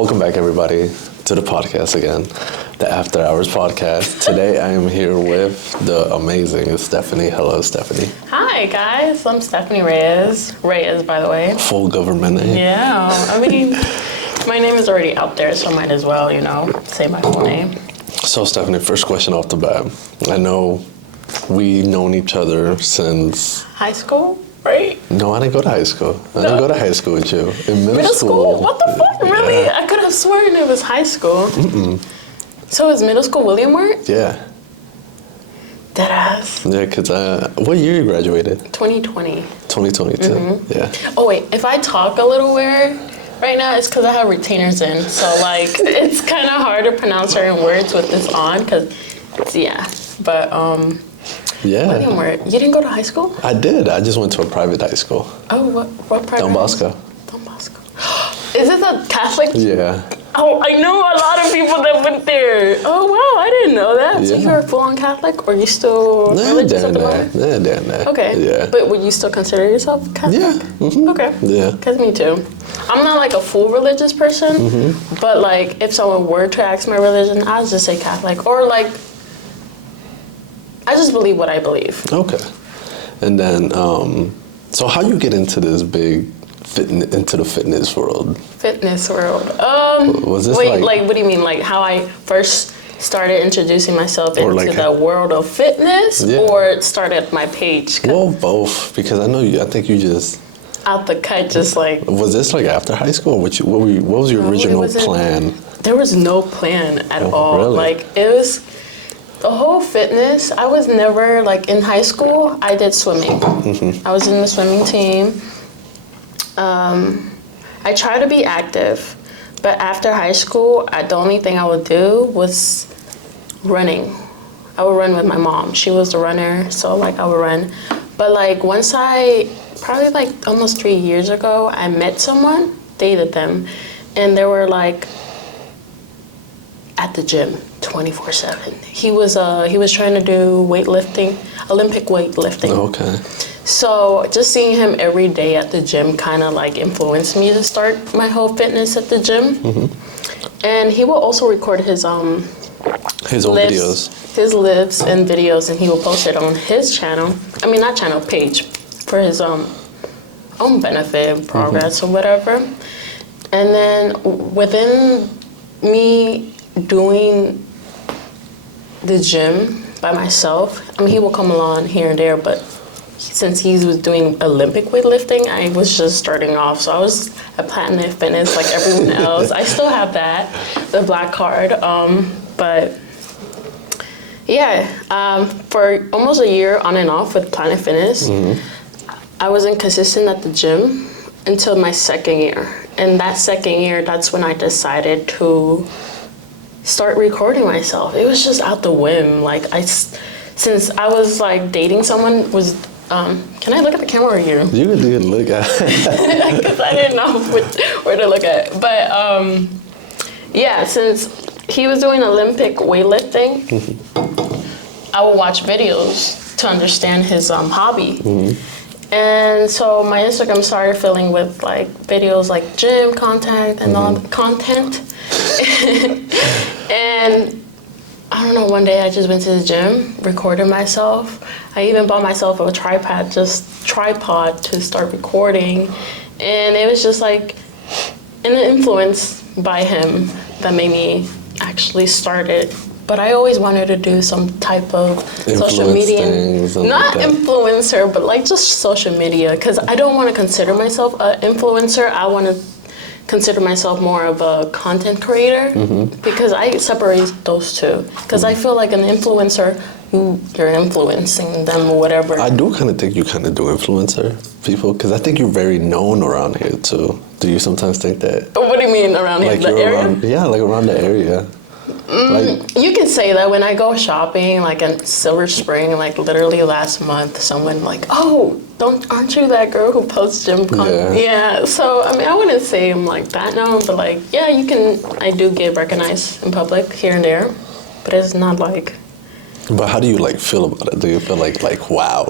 Welcome back, everybody, to the podcast again, the After Hours podcast. Today, I am here with the amazing Estefhany. Hello, Estefhany. Hi, guys. I'm Estefhany Reyes. Reyes, by the way. Full government name. Yeah. I mean, my name is already out there, so I might as well, say my full name. So, Estefhany, first question off the bat. I know we've known each other since... High school, right? No, I didn't go to high school. I didn't go to high school with you. In middle school. What the fuck? Really? Yeah. I could have sworn it was high school. Mm-mm. So is middle school William Mart? Yeah. Deadass. Yeah, because what year you graduated? 2020. 2022. Mm-hmm. Yeah. Oh, wait. If I talk a little weird right now, it's because I have retainers in. So, it's kind of hard to pronounce certain words with this on because, yeah. But, Yeah. William Mart. You didn't go to high school? I did. I just went to a private high school. Oh, what private? Don Bosco. Don Bosco. Is it a Catholic? Yeah. Oh, I know a lot of people that went there. Oh, wow, I didn't know that. So Yeah. you're a full-on Catholic, or you still religious at the moment? Damn that. Okay. Yeah. But would you still consider yourself Catholic? Yeah. Mm-hmm. Okay. Yeah. Because me too. I'm not like a full religious person, Mm-hmm. but if someone were to ask my religion, I'd just say Catholic. Or I just believe what I believe. Okay. And then, so how you get into this big into the fitness world? Fitness world. Was this what do you mean? Like how I first started introducing myself into the world of fitness, or it started my page? Well, both, because I think you just out the cut, just like. Was this after high school? What was your original plan? There was no plan at all. Really? It was the whole fitness. I was never in high school. I did swimming. Mm-hmm. I was in the swimming team. I tried to be active, but after high school, the only thing I would do was running. I would run with my mom. She was the runner, so I would run. But once probably almost 3 years ago, I met someone, dated them, and they were at the gym 24/7. He was trying to do weightlifting, Olympic weightlifting. Okay. So just seeing him every day at the gym kind of influenced me to start my whole fitness at the gym. Mm-hmm. And he will also record his own lifts, videos. his lifts and videos, and he will post it on his channel. I mean, not channel, page, for his own benefit, progress, or whatever. And then within me doing the gym by myself, I mean, he will come along here and there, but since he was doing Olympic weightlifting, I was just starting off. So I was at Platinum Fitness like everyone else. I still have that, the black card. But yeah, for almost a year on and off with Planet Fitness, I wasn't consistent at the gym until my second year. And that second year, that's when I decided to start recording myself. It was just out the whim. Since I was dating someone can I look at the camera or you? You can look at it. Because I didn't know where to look at. But yeah, since he was doing Olympic weightlifting, I would watch videos to understand his hobby. Mm-hmm. And so my Instagram started filling with videos gym content and all the content. And I don't know, one day I just went to the gym, recorded myself. I even bought myself a tripod to start recording. And it was just an influence by him that made me actually start it. But I always wanted to do some type of social media. Not influencer, but just social media. Because I don't want to consider myself an influencer. I want to consider myself more of a content creator, because I separate those two. Because I feel like an influencer, you're influencing them or whatever. I do kind of think you kind of do influencer people, because I think you're very known around here too. Do you sometimes think that? What do you mean around here? The area? Around the area. You can say that when I go shopping, in Silver Spring, literally last month, someone aren't you that girl who posts gym content? Yeah. So I mean, I wouldn't say I'm that now, but you can. I do get recognized in public here and there, but it's not But how do you feel about it? Do you feel wow,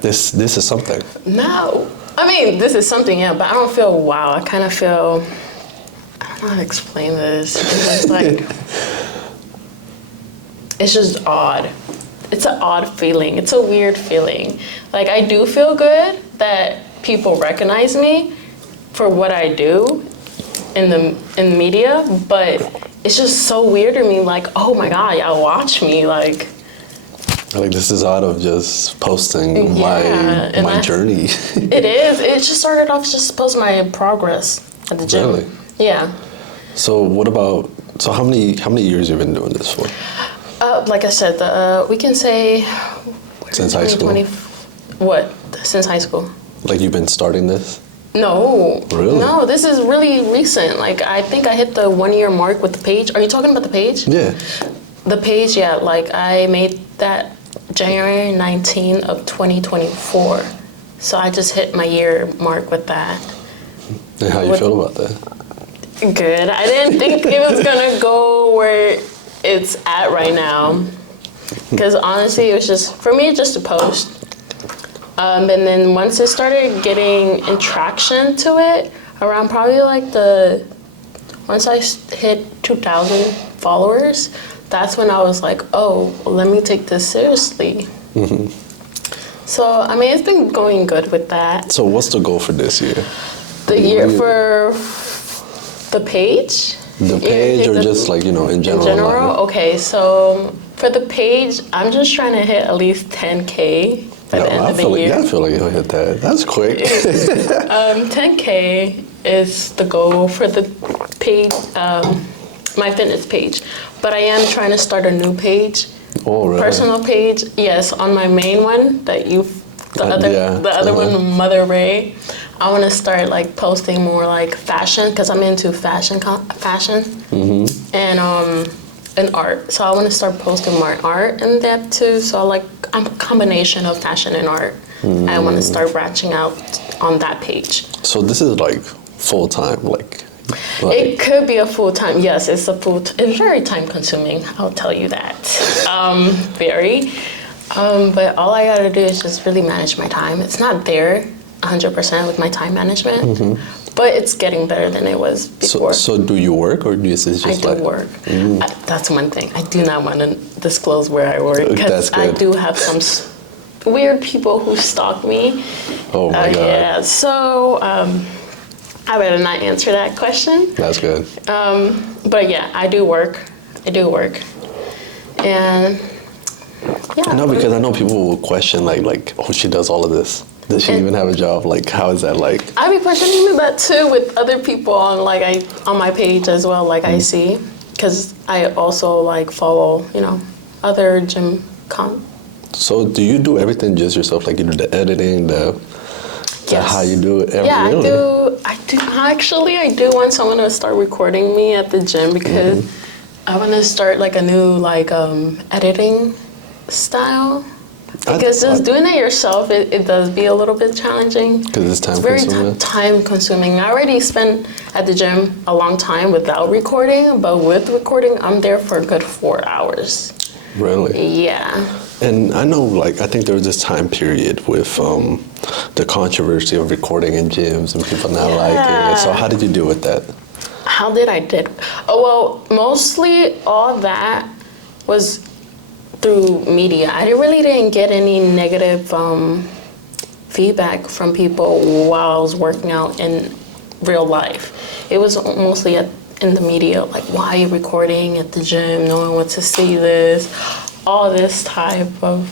this is something? No, I mean this is something, yeah, but I don't feel wow. I kind of feel I don't know how to explain this. It's just like, it's just odd. It's an odd feeling. It's a weird feeling. Like, I do feel good that people recognize me for what I do in the media, but it's just so weird to me. Like, oh my God, y'all watch me. Like this is out of just posting my journey. It is. It just started off just posting my progress at the gym. Really? Yeah. So what about? So how many years you been doing this for? Like I said, we can say Since high school. What? Since high school? Like you've been starting this? No. Really? No, this is really recent. Like, I think I hit the 1 year mark with the page. Are you talking about the page? Yeah. The page, yeah. Like, I made that January 19 of 2024. So I just hit my year mark with that. And how you feel about that? Good. I didn't think it was gonna go where it's at right now. Because honestly, it was just, for me, just a post. And then once it started getting traction to it, around probably like once I hit 2,000 followers, that's when I was like, oh, let me take this seriously. Mm-hmm. So, I mean, it's been going good with that. So what's the goal for this year? The year for the page? The page or just like, in general? In general? Okay, so for the page, I'm just trying to hit at least 10K. By the end of the year. I feel like you'll hit that. That's quick. 10K is the goal for the page, my fitness page. But I am trying to start a new page. Oh, really? Personal page, yes, on my main one the other one, Mother Ray. I want to start like posting more like fashion because I'm into fashion mm-hmm. and art. So I want to start posting more art in that too. So I'm a combination of fashion and art. Mm. I want to start branching out on that page. So this is like full time, like it could be a full time. Yes, it's it's very time consuming. I'll tell you that. Very. But all I gotta do is just really manage my time. It's not there 100% with my time management, mm-hmm. but it's getting better than it was before. So do you work or do you just I do work. Mm. That's one thing. I do not want to disclose where I work because I do have some weird people who stalk me. Oh my God. Yeah, so I better not answer that question. That's good. But yeah, I do work. And yeah. No, because I know people will question like, oh, she does all of this. Does she even have a job? Like, how is that like? I be questioning that too with other people on on my page as well. Like I see, because I also follow other gym So do you do everything just yourself? Like you do the editing, the how you do it? Yeah, really? I do. Actually, I do want someone to start recording me at the gym because I want to start a new editing style. Because just doing it yourself, it does be a little bit challenging. Because it's time very consuming. Time consuming. I already spent at the gym a long time without recording, but with recording, I'm there for a good 4 hours. Really? Yeah. And I know, I think there was this time period with the controversy of recording in gyms and people not liking it. So how did you deal with that? How did I do? Oh, well, mostly all that was through media. I really didn't get any negative feedback from people while I was working out in real life. It was mostly in the media, why are you recording at the gym? No one wants to see this. All this type of,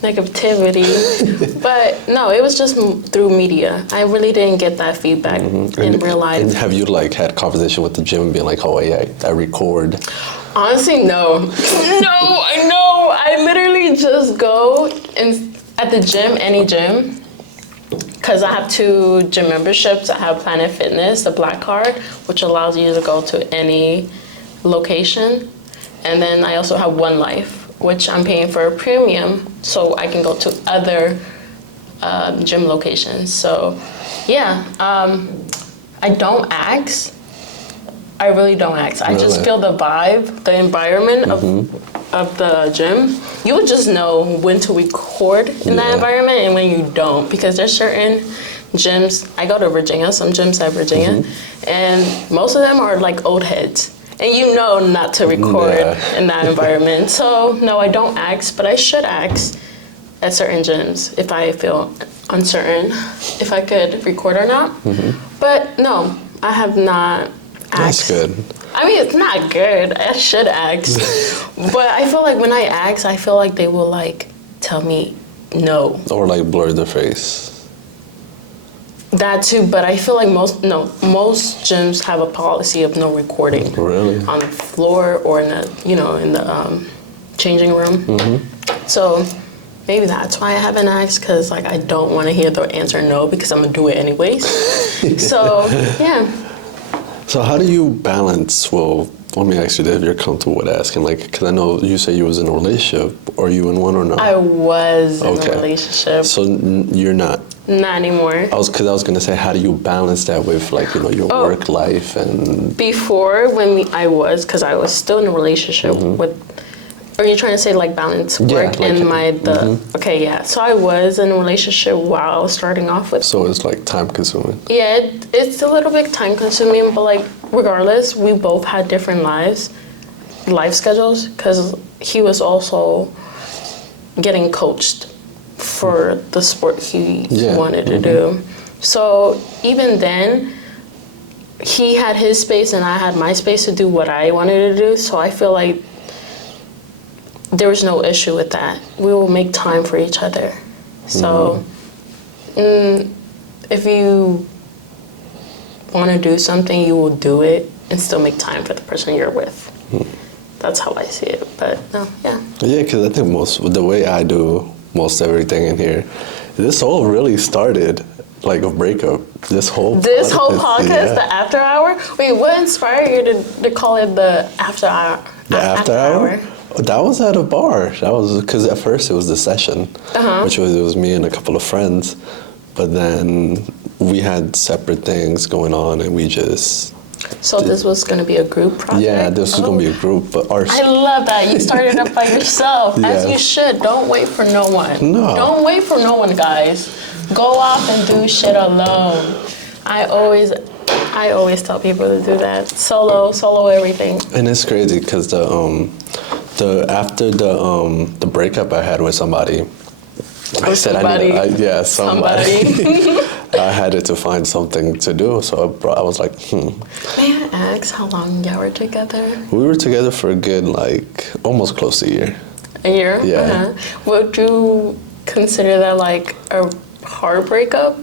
negativity. But no, it was just through media. I really didn't get that feedback in real life. And have you had conversation with the gym and being like, oh yeah, I record? Honestly, no. No, I literally just go at the gym, any gym, because I have 2 gym memberships. I have Planet Fitness, the Black Card, which allows you to go to any location. And then I also have One Life, which I'm paying for a premium, so I can go to other gym locations. So, yeah, I don't ask. I really don't ask. I just feel the vibe, the environment of the gym. You would just know when to record in that environment and when you don't, because there's certain gyms. I go to Virginia, some gyms at Virginia, and most of them are like old heads. And you know not to record in that environment. So, no, I don't ask, but I should ask at certain gyms if I feel uncertain if I could record or not. But no, I have not asked. That's good. I mean, it's not good. I should ask. But I feel like when I ask, I feel like they will like tell me no. Or like blur the face. That too, but I feel like most gyms have a policy of no recording. Really? On the floor or in the changing room. So maybe that's why I haven't asked, because like I don't want to hear the answer no, because I'm gonna do it anyways. So yeah. So how do you balance? Well, let me ask you that if you're comfortable with asking, like, because I know you say you was in a relationship. Are you in one or not? I was in a relationship. So you're not. Not anymore. I was gonna say, how do you balance that with like your work life and? Before because I was still in a relationship with. Are you trying to say like balance work and Okay, yeah. So I was in a relationship while I was starting off with. So it's like time consuming. Yeah, it's a little bit time consuming, but like regardless, we both had different life schedules, because he was also getting coached for the sport he wanted to do. So even then, he had his space and I had my space to do what I wanted to do. So I feel like there was no issue with that. We will make time for each other. So if you want to do something, you will do it and still make time for the person you're with. That's how I see it. But no, yeah. Yeah, because I think the way I do most everything in here, this all really started like a breakup. This whole podcast, the after hour. Wait, what inspired you to call it the after hour? The after hour? That was at a bar. That was because at first it was the session, which was me and a couple of friends, but then we had separate things going on, and we just. So this was going to be a group project? Yeah, this was going to be a group, but I love that. You started up by yourself, as you should. Don't wait for no one. No. Don't wait for no one, guys. Go off and do shit alone. I always tell people to do that. Solo everything. And it's crazy because after the breakup I had with somebody, I said somebody. I had to find something to do, so I was like, May I ask how long y'all were together? We were together for a good, almost close to a year. A year? Yeah. Would you consider that like a hard breakup?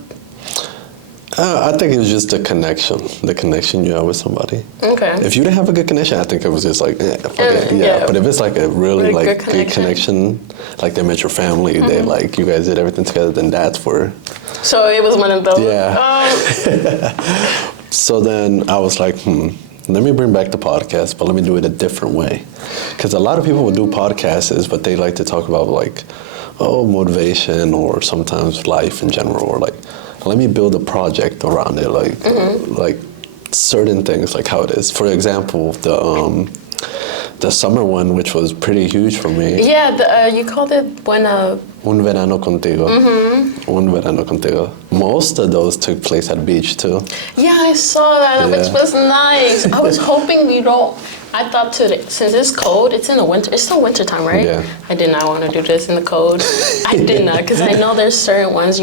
I think it was just the connection you have with somebody. Okay. If you didn't have a good connection, I think it was just like, yeah. But if it's like a really good connection, like they met your family, they you guys did everything together, then that's where. So it was one of those. Yeah. So then I was like, let me bring back the podcast, but let me do it a different way. Because a lot of people will do podcasts, but they like to talk about motivation or sometimes life in general, or let me build a project around it, like certain things, like how it is. For example, the summer one, which was pretty huge for me. Yeah, you called it Un verano contigo. Un verano contigo. Most of those took place at the beach too. Yeah, I saw that, which was nice. I was hoping I thought since it's cold, it's in the winter. It's still winter time, right? Yeah. I did not want to do this in the cold. I did not, because I know there's certain ones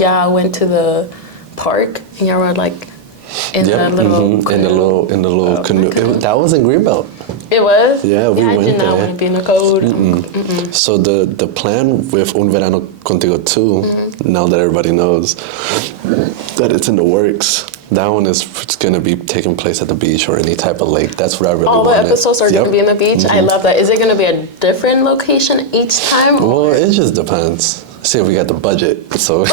I went to the park and y'all were in the little canoe. In the little canoe. That was in Greenbelt. It was? Yeah, we went there. I did not want to be in the cold. So the plan with Un Verano Contigo 2, now that everybody knows that it's in the works, that one is going to be taking place at the beach or any type of lake. That's what I really want. All the episodes are going to be in the beach? I love that. Is it going to be a different location each time? Well, it just depends. See if we got the budget. So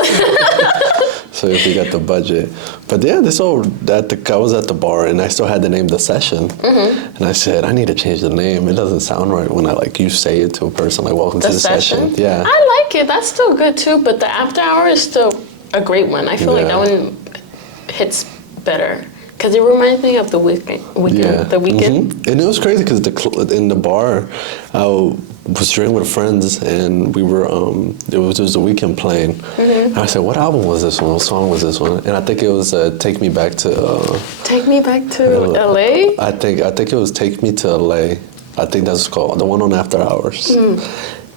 if we got the budget. But yeah, I was at the bar and I still had the name The Session. And I said, I need to change the name. It doesn't sound right when you say it to a person, welcome to the session. Yeah. I like it. That's still good too. But the after hour is still a great one. I feel like that one hits better. Because it reminds me of the weekend. And it was crazy because in the bar, was sharing with friends, and we were it was a weekend playing. And I said, "What album was this one? What song was this one?" And I think it was "Take Me Back to." Take Me Back to LA. I think it was "Take Me to LA." I think that's called the one on After Hours.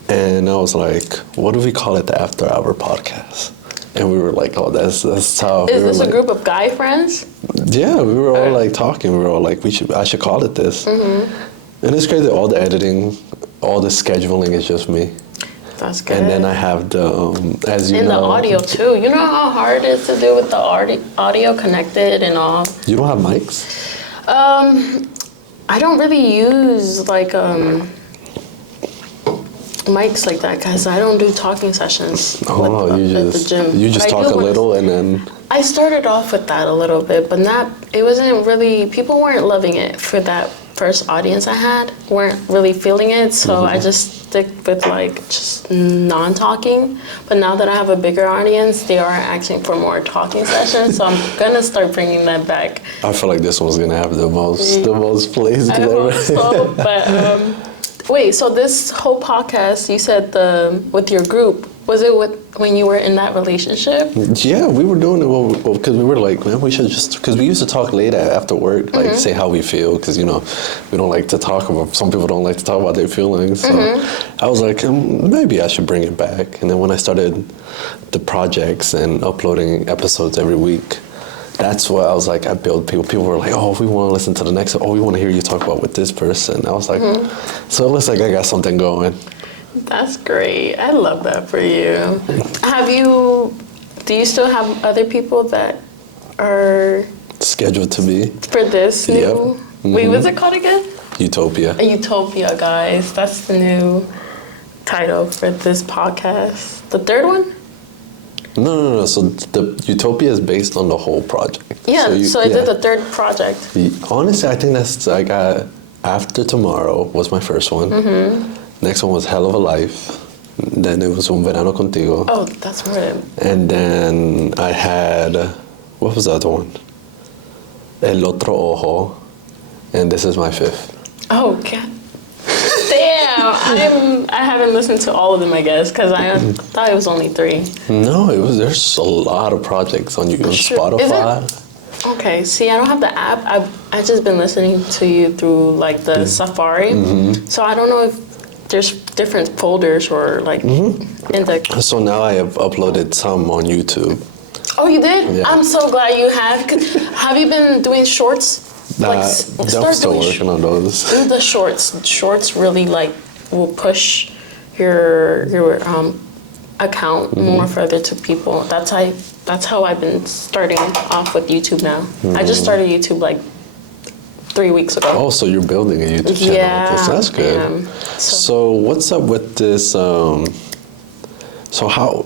And I was like, "What do we call it? The After Hour podcast?" And we were like, "Oh, that's tough." Is this like, a group of guy friends? Yeah, we were all like talking. We were all like, I should call it this." And it's crazy. All the editing, all the scheduling is just me. That's good. And then I have the as you and know. the audio too. You know how hard it is to do with the audio connected and all. You don't have mics? I don't really use like mics like that because I don't do talking sessions at the gym. You just talk a little and then. I started off with that a little bit, but it wasn't really, people weren't loving it for that first audience I had, weren't really feeling it, so I just stick with like just non-talking. But now that I have a bigger audience, they are asking for more talking sessions, so I'm gonna start bringing that back. I feel like this one's gonna have the most plays. I hope so, but wait, so this whole podcast, you said with your group, was it when you were in that relationship? Yeah, we were doing it because we were like, man, we should just, because we used to talk late after work, like say how we feel, because we don't like to talk about, some people don't like to talk about their feelings. So I was like, maybe I should bring it back. And then when I started the projects and uploading episodes every week, that's what I was like, I build people. People were like, oh, we want to listen to the next, we want to hear you talk about with this person. I was like, so it looks like I got something going. That's great. I love that for you. Do you still have other people that are scheduled to be for this new? Wait, what's it called again? Utopia. Utopia, guys. That's the new title for this podcast. The third one? No. So the Utopia is based on the whole project. Yeah. So I did the third project. Honestly, I think I got After Tomorrow was my first one. Next one was Hell of a Life. Then it was Un Verano Contigo. Oh, that's right. And then I had, what was the other one? El Otro Ojo. And this is my fifth. Oh, God. Damn. I haven't listened to all of them, I guess, because I thought it was only 3. No, there's a lot of projects on Spotify. Okay, see, I don't have the app. I've just been listening to you through, like, the Safari. So I don't know if there's different folders or like So now I have uploaded some on YouTube. Oh, you did? Yeah. I'm so glad you have. Have you been doing shorts? I'm still working on those. Do the shorts. Shorts really like will push your account more further to people. That's how I've been starting off with YouTube now. I just started YouTube like 3 weeks ago. Oh, so you're building a YouTube channel. Yeah. That's good. So what's up with this? Well,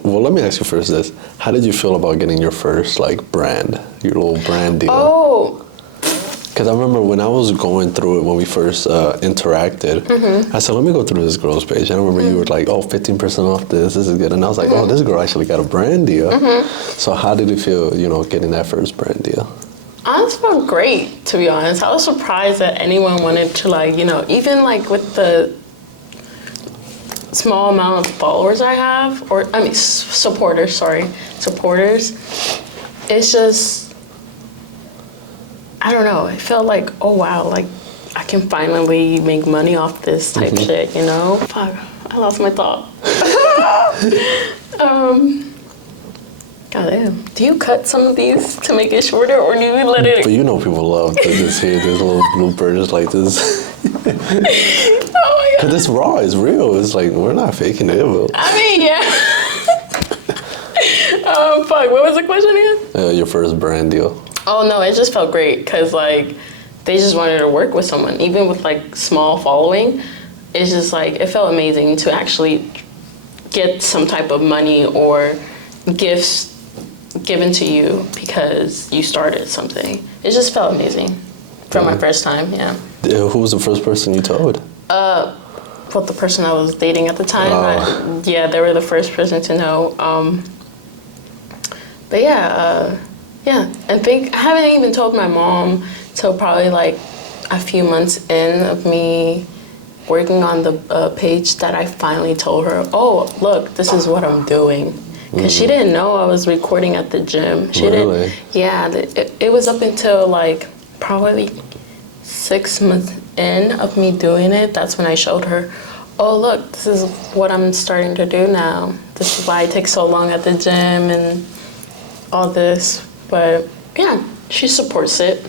let me ask you first this. How did you feel about getting your first, like, brand, your little brand deal? Oh. Because I remember when I was going through it, when we first interacted, I said, let me go through this girl's page. And I remember you were like, oh, 15% off this is good. And I was like, oh, this girl actually got a brand deal. So how did it feel, getting that first brand deal? I just felt great, to be honest. I was surprised that anyone wanted to, like, even like with the small amount of followers I have, supporters, it's just, I don't know, it felt like, oh wow, like I can finally make money off this type shit, Fuck, I lost my thought. God damn. Do you cut some of these to make it shorter, or do you let it? But people love to just hear this little bloopers like this. Oh my God. Because it's raw, it's real. It's like, we're not faking it. But... I mean, yeah. Fuck, what was the question again? Your first brand deal. Oh, no, it just felt great because, like, they just wanted to work with someone. Even with, like, small following, it's just, like, it felt amazing to actually get some type of money or gifts given to you because you started something. It just felt amazing from my first time, yeah. Who was the first person you told? Well, the person I was dating at the time. They were the first person to know. But yeah, I think I haven't even told my mom till probably like a few months in of me working on the page that I finally told her, oh, look, this is what I'm doing. Because she didn't know I was recording at the gym. She Really? didn't. Yeah, it was up until like probably 6 months in of me doing it. That's when I showed her, oh, look, this is what I'm starting to do now. This is why I take so long at the gym and all this. But yeah, she supports it.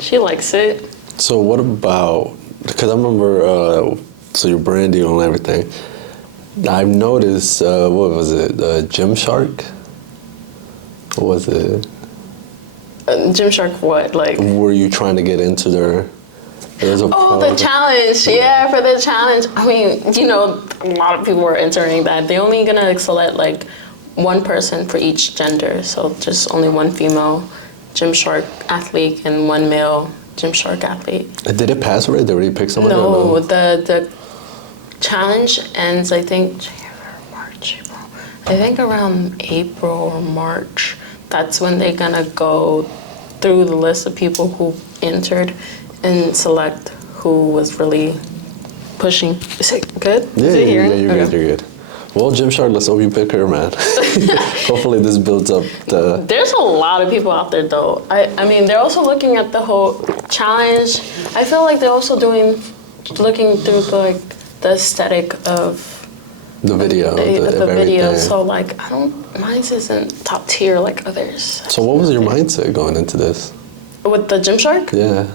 She likes it. So what about, because I remember, so your brand deal and everything, I've noticed, what was it, Gymshark? What was it? Gymshark what? Like? Were you trying to get into their, there's a The challenge. Yeah, for the challenge. I mean, you know, a lot of people were entering that. They're only gonna select like one person for each gender. So just only one female Gymshark athlete and one male Gymshark athlete. Did it pass already? Did they already pick somebody? No, the challenge ends, I think, March, April. I think around April or March. That's when they're gonna go through the list of people who entered and select who was really pushing. Is it good? Yeah, Is it here? yeah, you're good, you're good. Well, Gymshark, let's hope you pick her, man. Hopefully this builds up the... There's a lot of people out there, though. I mean, they're also looking at the whole challenge. I feel like they're also looking through the aesthetic of The video. the video. Everything. So like, mine isn't top tier like others. So what was your mindset going into this? With the Gymshark? Yeah.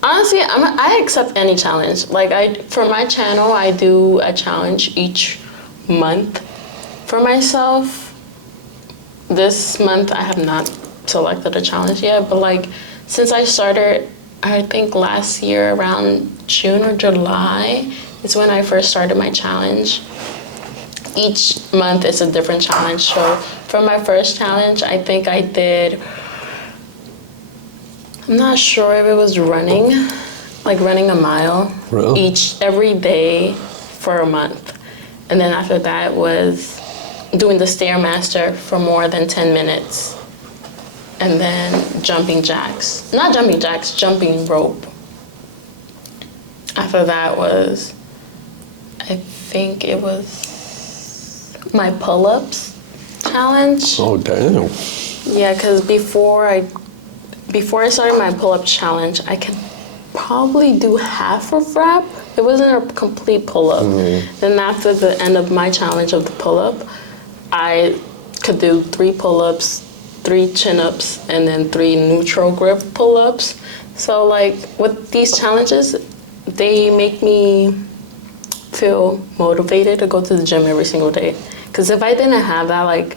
Honestly, I accept any challenge. Like for my channel, I do a challenge each month for myself. This month I have not selected a challenge yet, but like since I started, I think last year around June or July is when I first started my challenge. Each month is a different challenge. So for my first challenge, I think I did, I'm not sure if it was running a mile. Really? Every day for a month. And then after that was doing the Stairmaster for more than 10 minutes. And then jumping jacks. Not jumping jacks, jumping rope. After that was, I think it was my pull-ups challenge. Oh, damn. Yeah, because before I started my pull-up challenge, I could probably do half a rep. It wasn't a complete pull-up. Then after the end of my challenge of the pull-up, I could do 3 pull-ups, 3 chin-ups, and then 3 neutral grip pull-ups. So like with these challenges, they make me feel motivated to go to the gym every single day. Because if I didn't have that like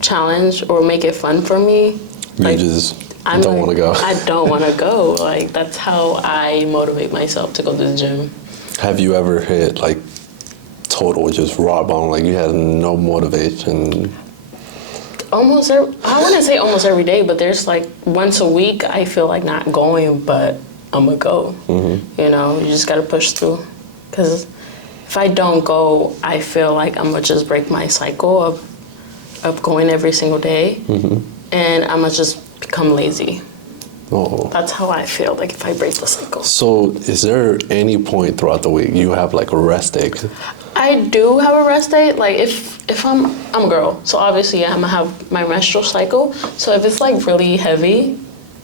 challenge or make it fun for me, You just don't want to go. I don't want to go. Like that's how I motivate myself to go to the gym. Have you ever hit like total just raw bone, like you had no motivation? I wouldn't say almost every day, but there's like once a week I feel like not going, but I'm gonna go. You know, you just gotta push through. Because if I don't go, I feel like I'm gonna just break my cycle of going every single day, and I'm gonna just become lazy. Oh. That's how I feel, like if I break the cycle. So is there any point throughout the week you have like a rest day? I do have a rest day. Like if I'm a girl, so obviously I'm gonna have my menstrual cycle. So if it's like really heavy,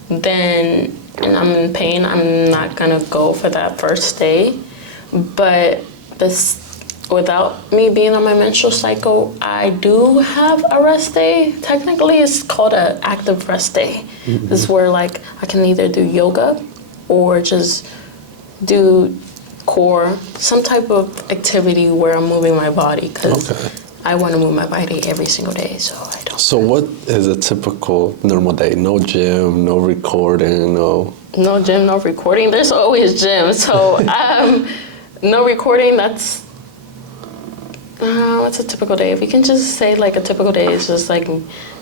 then and I'm in pain, I'm not gonna go for that first day. But without me being on my menstrual cycle, I do have a rest day. Technically, it's called an active rest day. This is where like I can either do yoga or just do core, some type of activity where I'm moving my body, because I want to move my body every single day, so I don't. So what is a typical normal day? No gym, no recording, no gym, no recording. There's always gym, so no recording. That's what's a typical day? If you can just say like a typical day is just like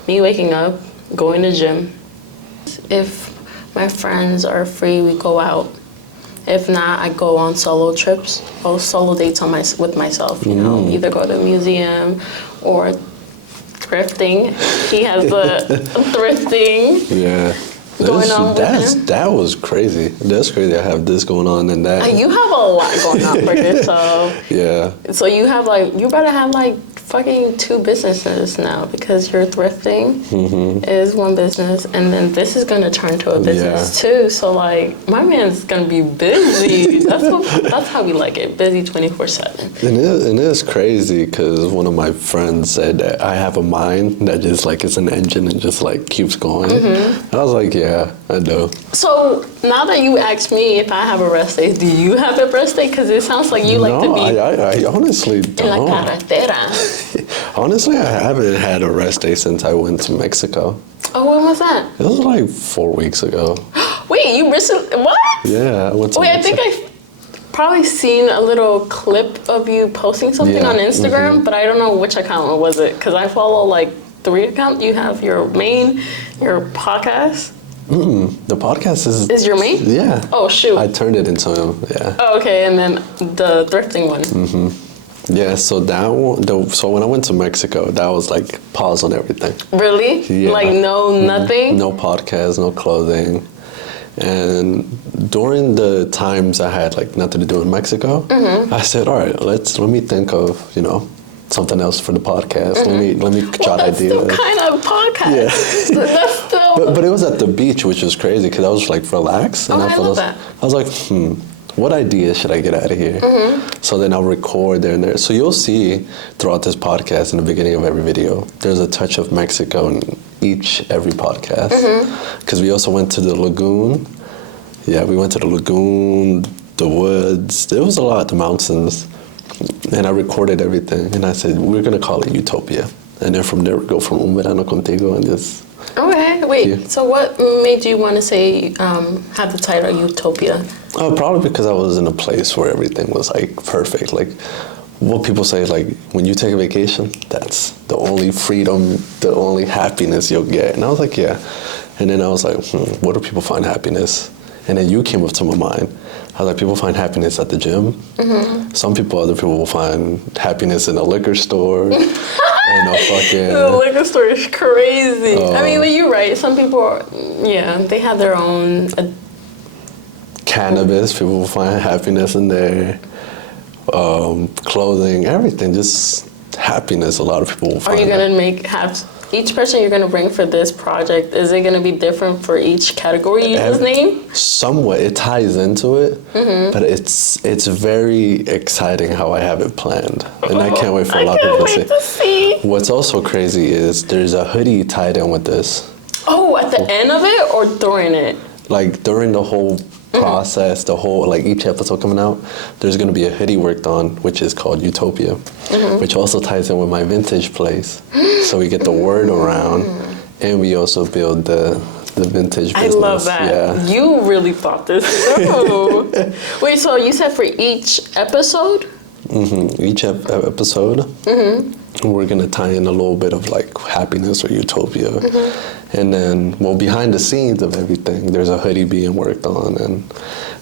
me waking up, going to gym. If my friends are free, we go out. If not, I go on solo trips or solo dates with myself, you know, either go to a museum or thrifting. He has the thrifting. Yeah. going on with him? That was crazy. That's crazy. I have this going on and that. You have a lot going on for yourself. Yeah. So you have you better have fucking 2 businesses now, because your thrifting is one business, and then this is gonna turn to a business too. So my man's gonna be busy. That's how we like it, busy 24/7. And it's crazy because one of my friends said that I have a mind that just is an engine and just keeps going. I was like, yeah, I do. So now that you asked me if I have a rest day, do you have a rest day? Because it sounds like you like to be. I honestly don't. En la carretera. Honestly, I haven't had a rest day since I went to Mexico. Oh, when was that? It was 4 weeks ago. Wait, you recently, what? Yeah, I went to Mexico. I think I've probably seen a little clip of you posting something on Instagram, but I don't know which account was it, because I follow 3 accounts. You have your main, your podcast. The podcast is your main? Yeah. Oh, shoot. I turned it into yeah. Oh, okay, and then the thrifting one. Yeah, so that one, so when I went to Mexico, that was pause on everything. Really? Yeah. No, nothing? No podcast, no clothing. And during the times I had nothing to do in Mexico, I said, all right, let me think of, something else for the podcast. Let me jot that's ideas. Still kind of podcast. Yeah. That's still. But it was at the beach, which was crazy because I was relaxed. And I love that. I was like, what idea should I get out of here? So then I'll record there and there. So you'll see throughout this podcast, in the beginning of every video, there's a touch of Mexico in every podcast. Because we also went to the lagoon. Yeah, we went to the lagoon, the woods. There was a lot, the mountains. And I recorded everything. And I said, we're going to call it Utopia. And then from there, we go from Un Verano Contigo and just... Okay, wait. So what made you want to say, have the title Utopia? Oh, probably because I was in a place where everything was perfect. What people say, when you take a vacation, that's the only freedom, the only happiness you'll get. And I was like, yeah. And then I was like, where do people find happiness? And then you came up to my mind. I was like, people find happiness at the gym. Some other people will find happiness in a liquor store. And a fucking... The liquor store is crazy. I mean, but you're right. Some people, they have their own... Cannabis, people will find happiness in there. Clothing, everything, just happiness. A lot of people will find. Are you going to each person you're going to bring for this project, is it going to be different for each category you just named? Somewhat. It ties into it, but it's very exciting how I have it planned. And I can't wait for a lot of people to see. What's also crazy is there's a hoodie tied in with this. Oh, at the end of it or during it? During the whole process, the whole each episode coming out, there's going to be a hoodie worked on, which is called Utopia, which also ties in with my vintage place. So we get the word around, and we also build the vintage business. I love that. Yeah. You really thought this through. Wait, so you said for each episode? Each episode, we're going to tie in a little bit of happiness or utopia. And then, behind the scenes of everything, there's a hoodie being worked on. And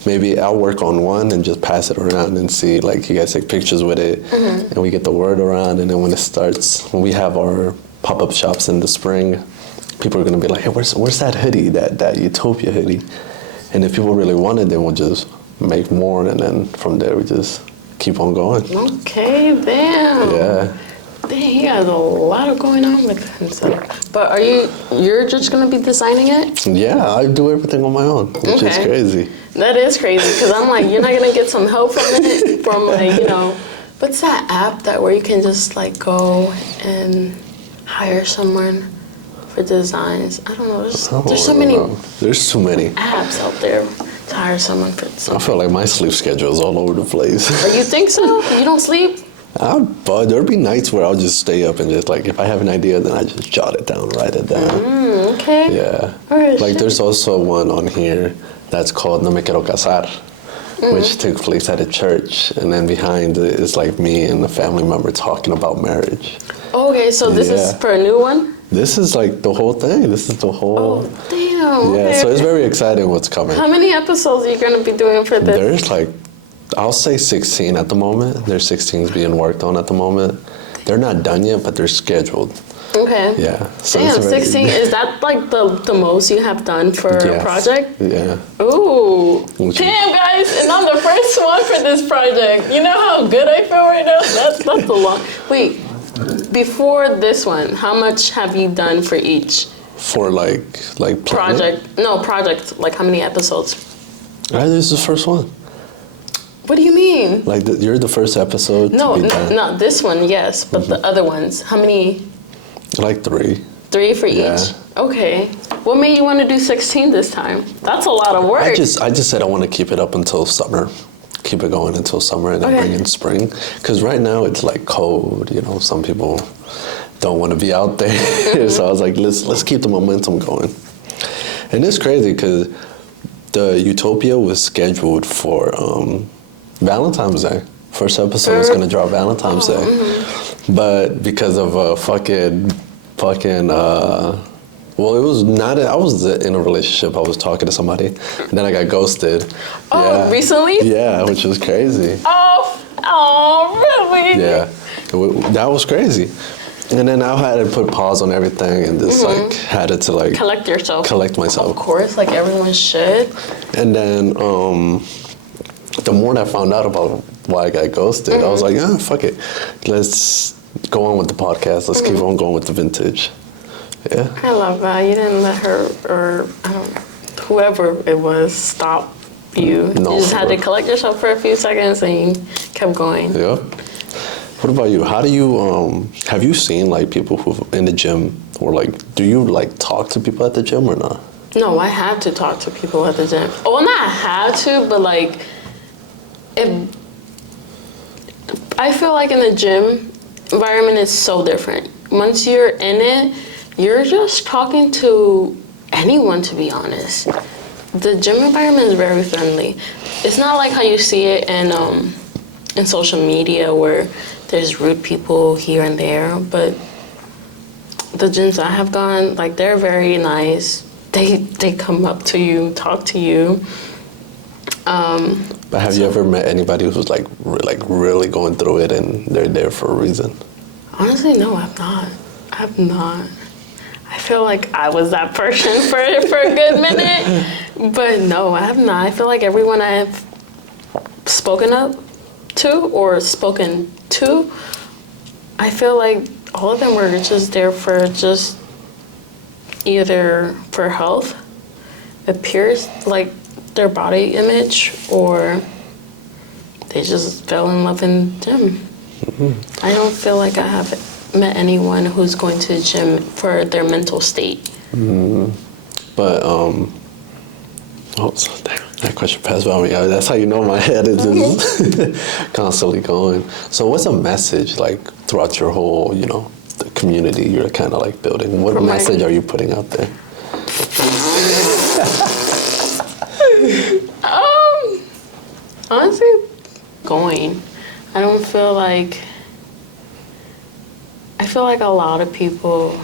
maybe I'll work on one and just pass it around and see, you guys take pictures with it. And we get the word around. And then when we have our pop-up shops in the spring, people are going to be like, hey, where's that hoodie, that Utopia hoodie? And if people really want it, then we'll just make more. And then from there, we just keep on going. Okay, damn. Yeah. Dang, he has a lot going on with himself. But you're just going to be designing it? Yeah, I do everything on my own, which is crazy. That is crazy, because I'm you're not going to get some help from it, from what's that app where you can just go and hire someone for designs? I don't know, there's so many. There's too many apps out there to hire someone for something. I feel like my sleep schedule is all over the place. You think so? You don't sleep? But there'll be nights where I'll just stay up and just if I have an idea, then I just jot it down, write it down. Okay. Yeah. All right, there's also one on here that's called No Me Quiero Casar, which took place at a church, and then behind it is me and a family member talking about marriage. Okay, so this is for a new one? This is the whole thing. This is the whole... Oh, damn. Yeah, so it's very exciting what's coming. How many episodes are you going to be doing for this? There's I'll say 16 at the moment. There's 16 being worked on at the moment. They're not done yet, but they're scheduled. Okay. Yeah. So Damn, it's already- 16. Is that like the most you have done for a Yes. project? Yeah. Ooh. Which- Damn, guys, and I'm the first one for this project. You know how good I feel right now? That's a lot. Wait, before this one, how much have you done for each For like Planet? project? No, project. Like how many episodes? Right, this is the first one. What do you mean? Like you're the first episode No, to be done. not this one, yes, but the other ones. How many? Like 3. 3 for Yeah. each? Okay. What made you want to do 16 this time? That's a lot of work. I just said I want to keep it up until summer. Keep it going until summer and then Okay. bring in spring. Because right now it's like cold, you know, some people don't want to be out there. So I was like, let's keep the momentum going. And it's crazy because the Utopia was scheduled for Valentine's Day. First episode was going to drop Valentine's Day. But because of well, it was not. I was in a relationship. I was talking to somebody, and then I got ghosted. Oh, recently? Yeah, which was crazy. Oh, really? Yeah, that was crazy. And then I had to put pause on everything and just like had to like Collect yourself. collect myself. Of course, like everyone should. And then the more that I found out about why I got ghosted, I was like, fuck it, let's go on with the podcast. Let's keep on going with the vintage. Yeah. I love that. You didn't let her or whoever it was stop you. No, You just had to for- collect yourself for a few seconds and you kept going. Yeah. What about you? How do you have you seen like people who in the gym or like do you like talk to people at the gym or not? No, I have to talk to people at the gym. Well, not have to, but like, I feel like in the gym environment is so different. Once you're in it, you're just talking to anyone, to be honest. The gym environment is very friendly. It's not like how you see it in social media where there's rude people here and there, but the gyms I have gone, like they're very nice. They come up to you, talk to you. But have you ever met anybody who's like really going through it and they're there for a reason? Honestly, no, I've not. I've not. I feel like I was that person for a good minute, but no, I have not. I feel like everyone I have spoken up to or spoken to, I feel like all of them were just there for just either for health, appears like their body image, or they just fell in love in gym. I don't feel like I have met anyone who's going to the gym for their mental state. But that question passed by me. That's how you know my head is just constantly going. So what's a message like throughout your whole, the community you're kind of like building? What message are you putting out there? Honestly, going. I feel like a lot of people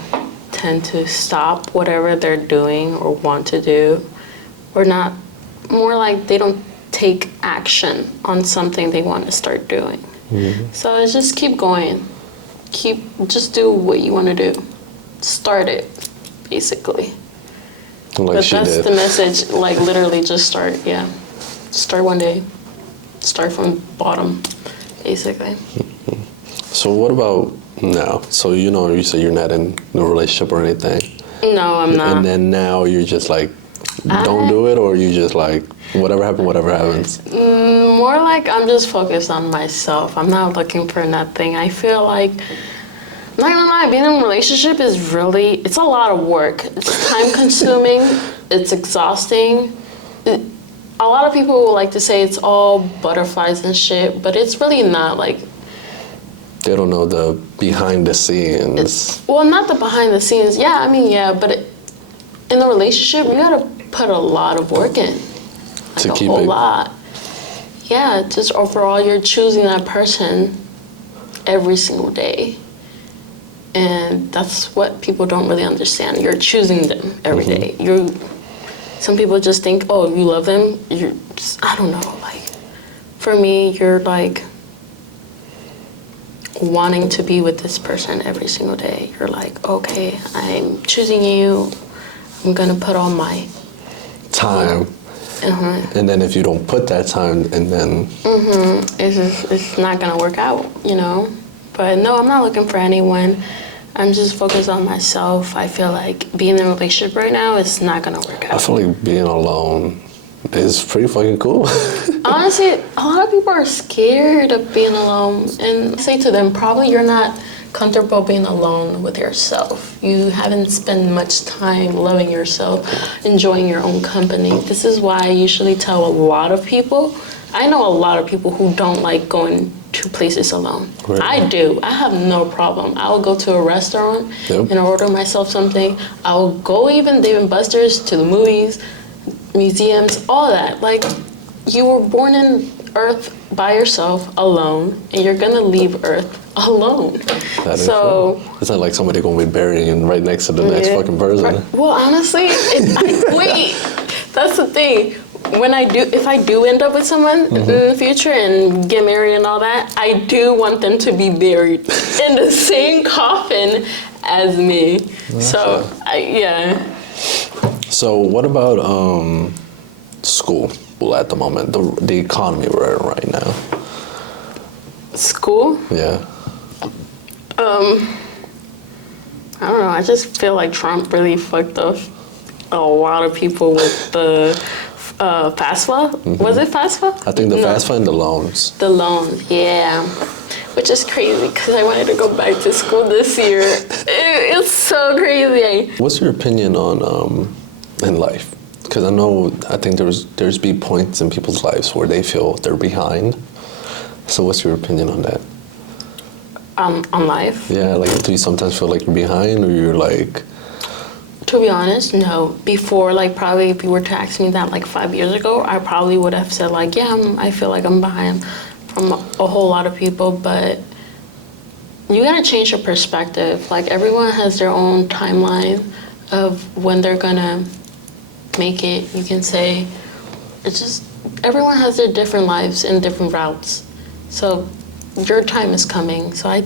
tend to stop whatever they're doing or want to do, or not, more like they don't take action on something they want to start doing. So it's just keep going. Just do what you want to do. Start it, basically. Like But she that's did. the message, like literally just start, yeah. Start one day. Start from bottom, basically. So what about now? So you say you're not in a relationship or anything. No, I'm not. And then now you're just like, don't do it, or you just like, whatever happens. More like I'm just focused on myself. I'm not looking for nothing. I feel like, I'm not gonna lie, being in a relationship is it's a lot of work. It's time consuming, it's exhausting. A lot of people will like to say it's all butterflies and shit, but it's really not. Like, They don't know the behind the scenes. well, not the behind the scenes. Yeah, I mean, yeah, but in the relationship, you gotta put a lot of work in. Like To a keep whole it- lot. Yeah, just overall, you're choosing that person every single day. And that's what people don't really understand. You're choosing them every day. Some people just think, oh, you love them. I don't know. Like, for me, you're like wanting to be with this person every single day. You're like, okay, I'm choosing you. I'm gonna put all my time. And then if you don't put that time, and then it's not gonna work out, you know. But no, I'm not looking for anyone. I'm just focused on myself. I feel like being in a relationship right now is not gonna work out. I feel like being alone is pretty fucking cool. Honestly, a lot of people are scared of being alone, and I say to them, probably you're not comfortable being alone with yourself. You haven't spent much time loving yourself, enjoying your own company. This is why I usually tell a lot of people, I know a lot of people who don't like going to places alone. Right. I do. I have no problem. I will go to a restaurant and order myself something. I will go even Dave & Buster's, to the movies, museums, all that. Like, you were born in Earth by yourself, alone, and you're gonna leave Earth alone. That is true. It's not like somebody gonna be burying right next to the next fucking person. Well, honestly, wait, that's the thing. If I do end up with someone in the future and get married and all that, I do want them to be buried in the same coffin as me. So, So what about school at the moment, the economy we're in right now? School? Yeah. I don't know. I just feel like Trump really fucked up a lot of people with the FAFSA. Was it FAFSA? I think the FAFSA and the loans. The loan, yeah. Which is crazy because I wanted to go back to school this year. It's so crazy. What's your opinion on in life? Because I think there's be points in people's lives where they feel they're behind. So what's your opinion on that? On life? Yeah, like, do you sometimes feel like you're behind, or you're like... To be honest, no. Before, like, probably if you were to ask me that like 5 years ago, I probably would have said like, yeah, I feel like I'm behind from a whole lot of people. But you gotta change your perspective. Like, everyone has their own timeline of when they're gonna make it. You can say, it's just, everyone has their different lives and different routes. So your time is coming. So I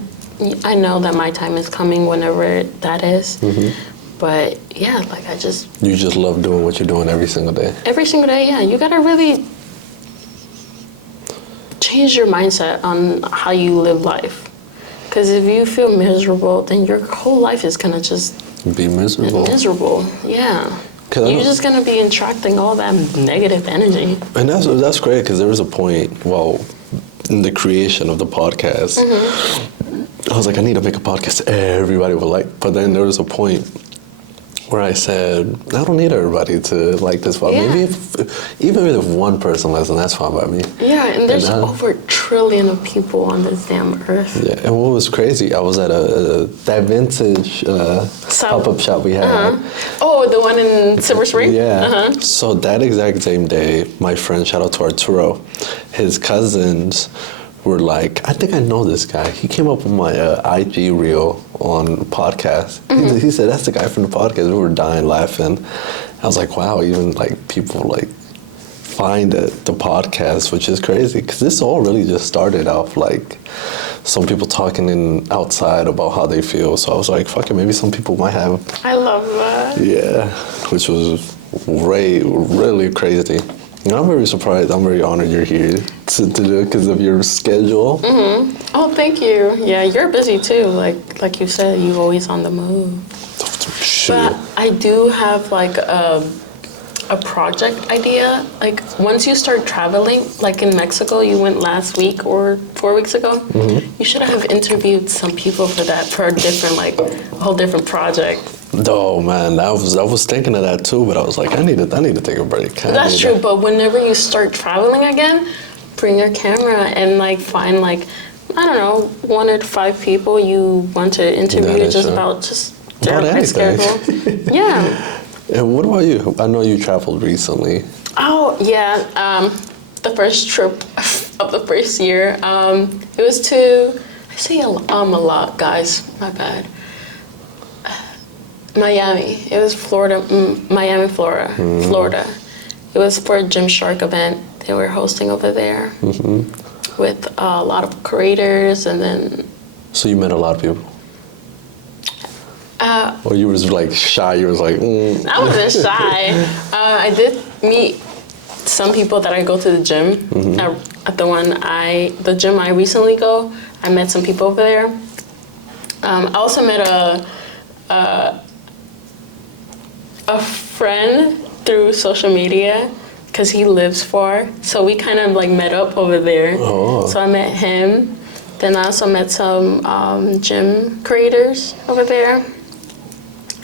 know that my time is coming whenever that is. But yeah, like, You just love doing what you're doing every single day. Every single day, yeah. You gotta really change your mindset on how you live life. Because if you feel miserable, then your whole life is gonna just be miserable. Yeah. You're just gonna be attracting all that negative energy. And that's great, because there was a point, in the creation of the podcast, I was like, I need to make a podcast everybody would like. But then there was a point where I said, I don't need everybody to like this podcast. Maybe even if one person listens, that's fine by me. Yeah, and there's over 1 trillion of people on this damn earth. Yeah, and what was crazy, I was at that vintage pop-up shop we had. Oh, the one in Silver Spring? Yeah. So that exact same day, my friend, shout out to Arturo, his cousins were like, I think I know this guy. He came up with my IG reel on podcast. He said, that's the guy from the podcast. We were dying laughing. I was like, wow, even like people like find the podcast, which is crazy, because this all really just started off like some people talking outside about how they feel. So I was like, fuck it, maybe some people might have. I love that. Yeah, which was really crazy. I'm very surprised. I'm very honored you're here to do it because of your schedule. Oh, thank you. Yeah, you're busy too. Like you said, you're always on the move. Shit. But I do have like a project idea. Like, once you start traveling, like in Mexico, you went last week or 4 weeks ago. You should have interviewed some people for a different, like, a whole different project. Oh man, I was thinking of that too, but I was like, I need to take a break. That's true, but whenever you start traveling again, bring your camera and like find like, I don't know, 1 or 5 people you want to interview about their life schedule. Yeah. And what about you? I know you traveled recently. Oh yeah, the first trip of the first year. It was to, I say a lot, guys. My bad. Miami. It was Florida, Miami, Florida. Florida. It was for a Gymshark event they were hosting over there with a lot of creators, and then So you met a lot of people? Or you was like shy, you was like, I wasn't shy. I did meet some people that I go to the gym. At the gym I recently go, I met some people over there. I also met a friend through social media because he lives far. So we kind of like met up over there. Oh. So I met him. Then I also met some gym creators over there.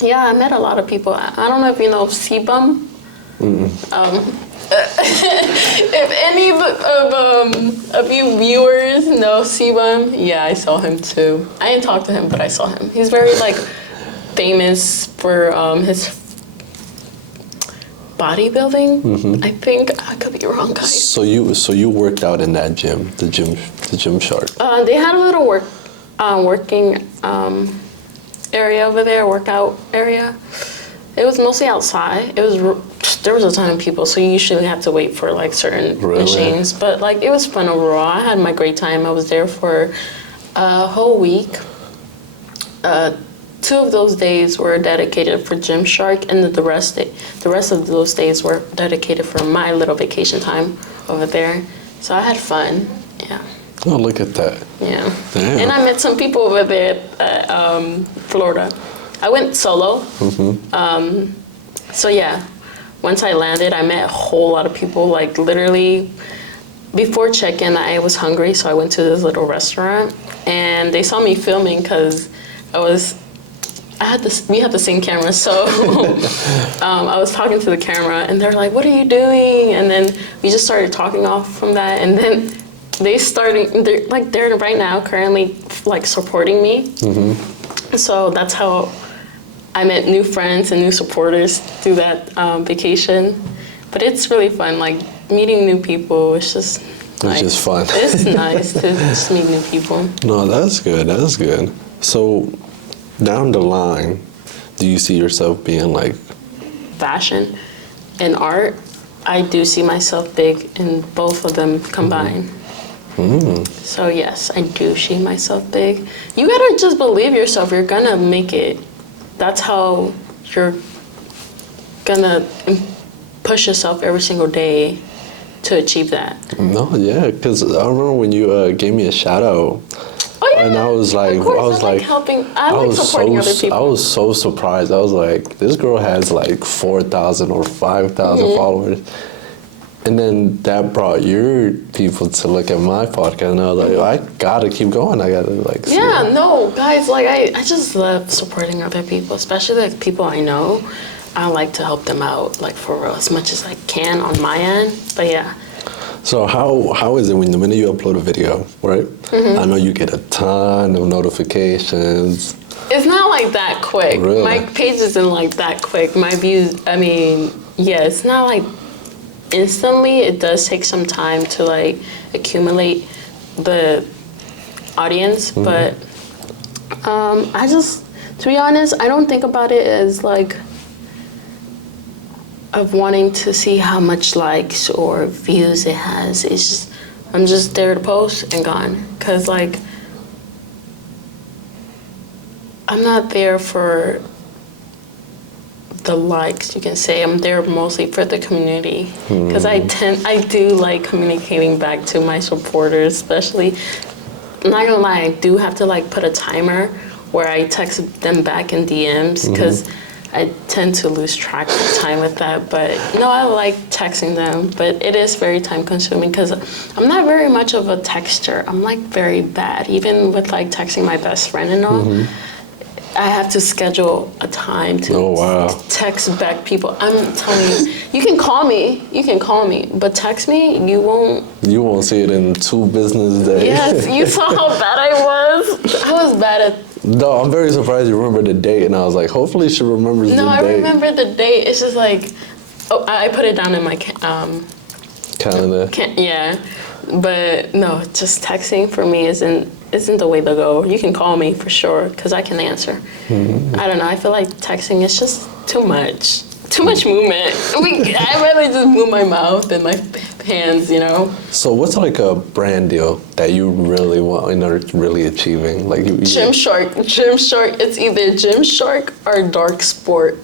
Yeah, I met a lot of people. I don't know if you know Sebum. If any of you viewers know Sebum, yeah, I saw him too. I didn't talk to him, but I saw him. He's very like famous for his bodybuilding. I think I could be wrong, guys. So you worked out in that gym, the gym shark. They had a little working area over there, workout area. It was mostly outside. There was a ton of people, so you usually have to wait for like certain machines. But like it was fun overall. I had my great time. I was there for a whole week. 2 of those days were dedicated for Gymshark, and the rest of those days were dedicated for my little vacation time over there. So I had fun. Yeah. Oh, look at that. Yeah. Damn. And I met some people over there at Florida. I went solo. So yeah, once I landed, I met a whole lot of people. Like literally, before check-in, I was hungry, so I went to this little restaurant, and they saw me filming because we had the same camera, so I was talking to the camera, and they're like, "What are you doing?" And then we just started talking off from that, and then they're right now currently like supporting me. So that's how I met new friends and new supporters through that vacation. But it's really fun, like meeting new people. It's just nice. It's just fun. It's nice to just meet new people. No, that's good. That's good. So down the line, do you see yourself being like fashion and art? I do see myself big in both of them combined. So yes, I do see myself big. You gotta just believe yourself. You're gonna make it. That's how you're gonna push yourself every single day to achieve that. No, yeah, because I remember when you gave me a shout out. Oh yeah. And I was like, of course, I like helping. I like supporting other people. I was so surprised. I was like, this girl has like 4,000 or 5,000 followers. And then that brought your people to look at my podcast, and I was like, I gotta keep going. I gotta like. Yeah, no, guys, like I just love supporting other people, especially like people I know. I like to help them out, like for real, as much as I can on my end. But yeah. So how is it when the minute you upload a video, right? I know you get a ton of notifications. It's not like that quick. Really? My page isn't like that quick. My views, I mean, yeah, it's not like instantly. It does take some time to like accumulate the audience, but I just, to be honest, I don't think about it as like of wanting to see how much likes or views it has. It's just, I'm just there to post and gone. Cause like, I'm not there for the likes, you can say. I'm there mostly for the community. Cause I do like communicating back to my supporters, especially. I'm not gonna lie, I do have to like put a timer where I text them back in DMs, cause I tend to lose track of time with that. But no, I like texting them, but it is very time consuming because I'm not very much of a texter. I'm like very bad, even with like texting my best friend and all. I have to schedule a time to text back people. I'm telling you, you can call me, but text me, you won't. You won't see it in 2 business days. Yes, you saw how bad I was. I was bad at. No, I'm very surprised you remember the date, and I was like, hopefully she remembers the date. No, I remember the date. It's just like, I put it down in my calendar. Yeah, but no, just texting for me isn't the way to go. You can call me for sure, because I can answer. I don't know, I feel like texting is just too much movement. I'd rather just move my mouth and my hands, you know. So what's like a brand deal that you really want and are really achieving? Like Gymshark. It's either Gymshark or Dark Sport.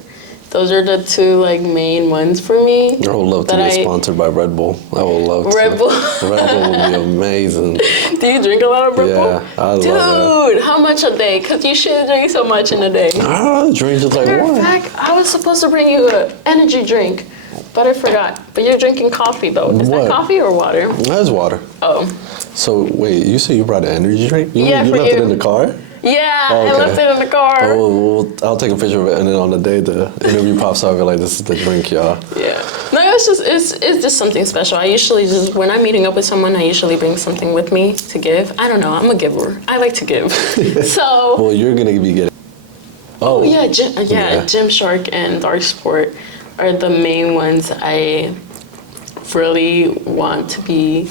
Those are the two like main ones for me. I would love to get sponsored by Red Bull. I would love to. Red Bull. Red Bull would be amazing. Do you drink a lot of Red Bull? Yeah, I love that. Dude, how much a day? Because you should drink so much in a day. I drink just like Matter of one. fact, I was supposed to bring you an energy drink, but I forgot. But you're drinking coffee though. Is that coffee or water? That's water. Oh. So wait, you said you brought an energy drink? You Yeah, you for left you. it in the car? Yeah, Oh, okay. I left it in the car. Oh, I'll take a picture of it, and then on the day the interview pops up, I'll be like, "This is the drink, y'all." Yeah. No, it's just something special. I usually just when I'm meeting up with someone, I usually bring something with me to give. I don't know. I'm a giver. I like to give. So. Well, you're gonna be getting. Oh yeah, Gymshark and Dark Sport are the main ones I really want to be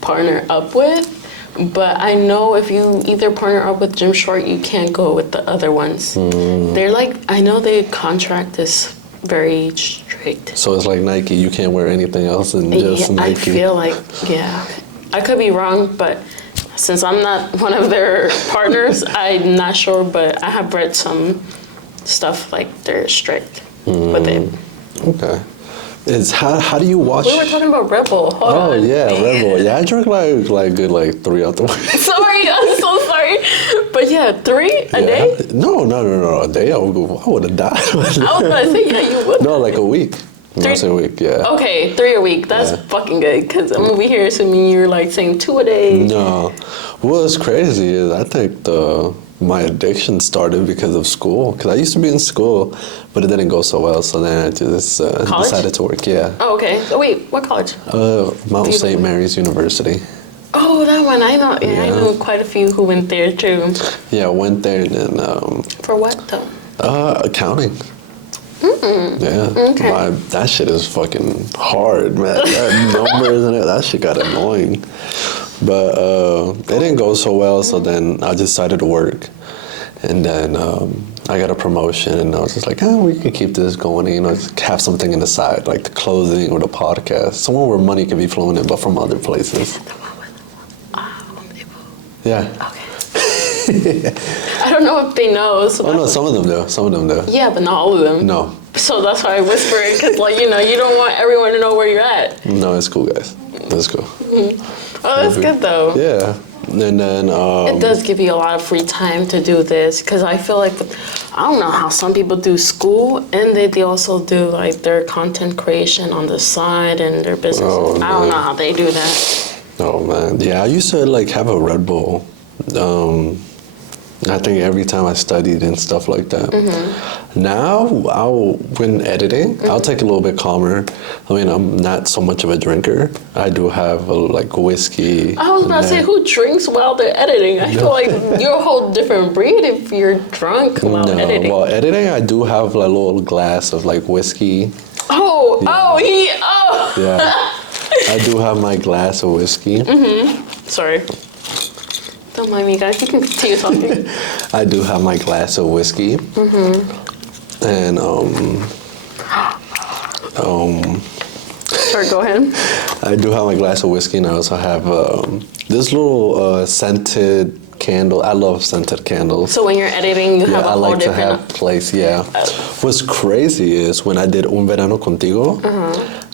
partnered up with. But I know if you either partner up with Gymshark, you can't go with the other ones. They're like, I know their contract is very strict. So it's like Nike. You can't wear anything else than just Nike. I feel like, yeah. I could be wrong, but since I'm not one of their partners, I'm not sure, but I have read some stuff like they're strict with it. Okay. How do you watch? We were talking about Red Bull. Hold on. Yeah, Red Bull. Yeah, I drank like good 3 out the way. Sorry, I'm so sorry. But yeah, 3 a day? No, a day I would have died. I was gonna say, yeah, you would. No, like a week. I say a week, yeah. Okay, 3 a week. That's fucking good. Because I'm over here assuming you're like saying 2 a day. No. What's crazy is I think my addiction started because of school. Because I used to be in school, but it didn't go so well. So then I just decided to work, yeah. Oh, okay. So wait, what college? Mount St. Mary's University. Oh, that one. I know. Yeah, I know quite a few who went there too. Yeah, I went there and then... For what though? Accounting. Yeah. Okay. That shit is fucking hard, man. That numbers and that shit got annoying. But it didn't go so well, so then I decided to work. And then I got a promotion, and I was just like, we can keep this going, just have something in the side, like the clothing or the podcast. Somewhere where money can be flowing in, but from other places. The one with people. Yeah. Okay. I don't know if they know. So no, some of them do. Yeah, but not all of them. No. So that's why I whispered, because you don't want everyone to know where you're at. No, it's cool, guys. It's cool. Oh, that's good though. Yeah. And then it does give you a lot of free time to do this, because I feel like I don't know how some people do school and they also do like their content creation on the side and their business. I don't know how they do that. Oh man, yeah, I used to have a Red Bull. I think every time I studied and stuff like that. Now, when editing, I'll take it a little bit calmer. I mean, I'm not so much of a drinker. I do have whiskey. I was about to say, who drinks while they're editing? I feel like you're a whole different breed if you're drunk while editing. While editing, I do have a little glass of whiskey. Yeah, I do have my glass of whiskey. Sorry. Don't mind me, guys. You can continue talking. I do have my glass of whiskey. And Sure, go ahead. I do have my glass of whiskey, and I also have this little scented candle. I love scented candles. So when you're editing, you have a whole different... I like to have place, What's crazy is when I did Un Verano Contigo,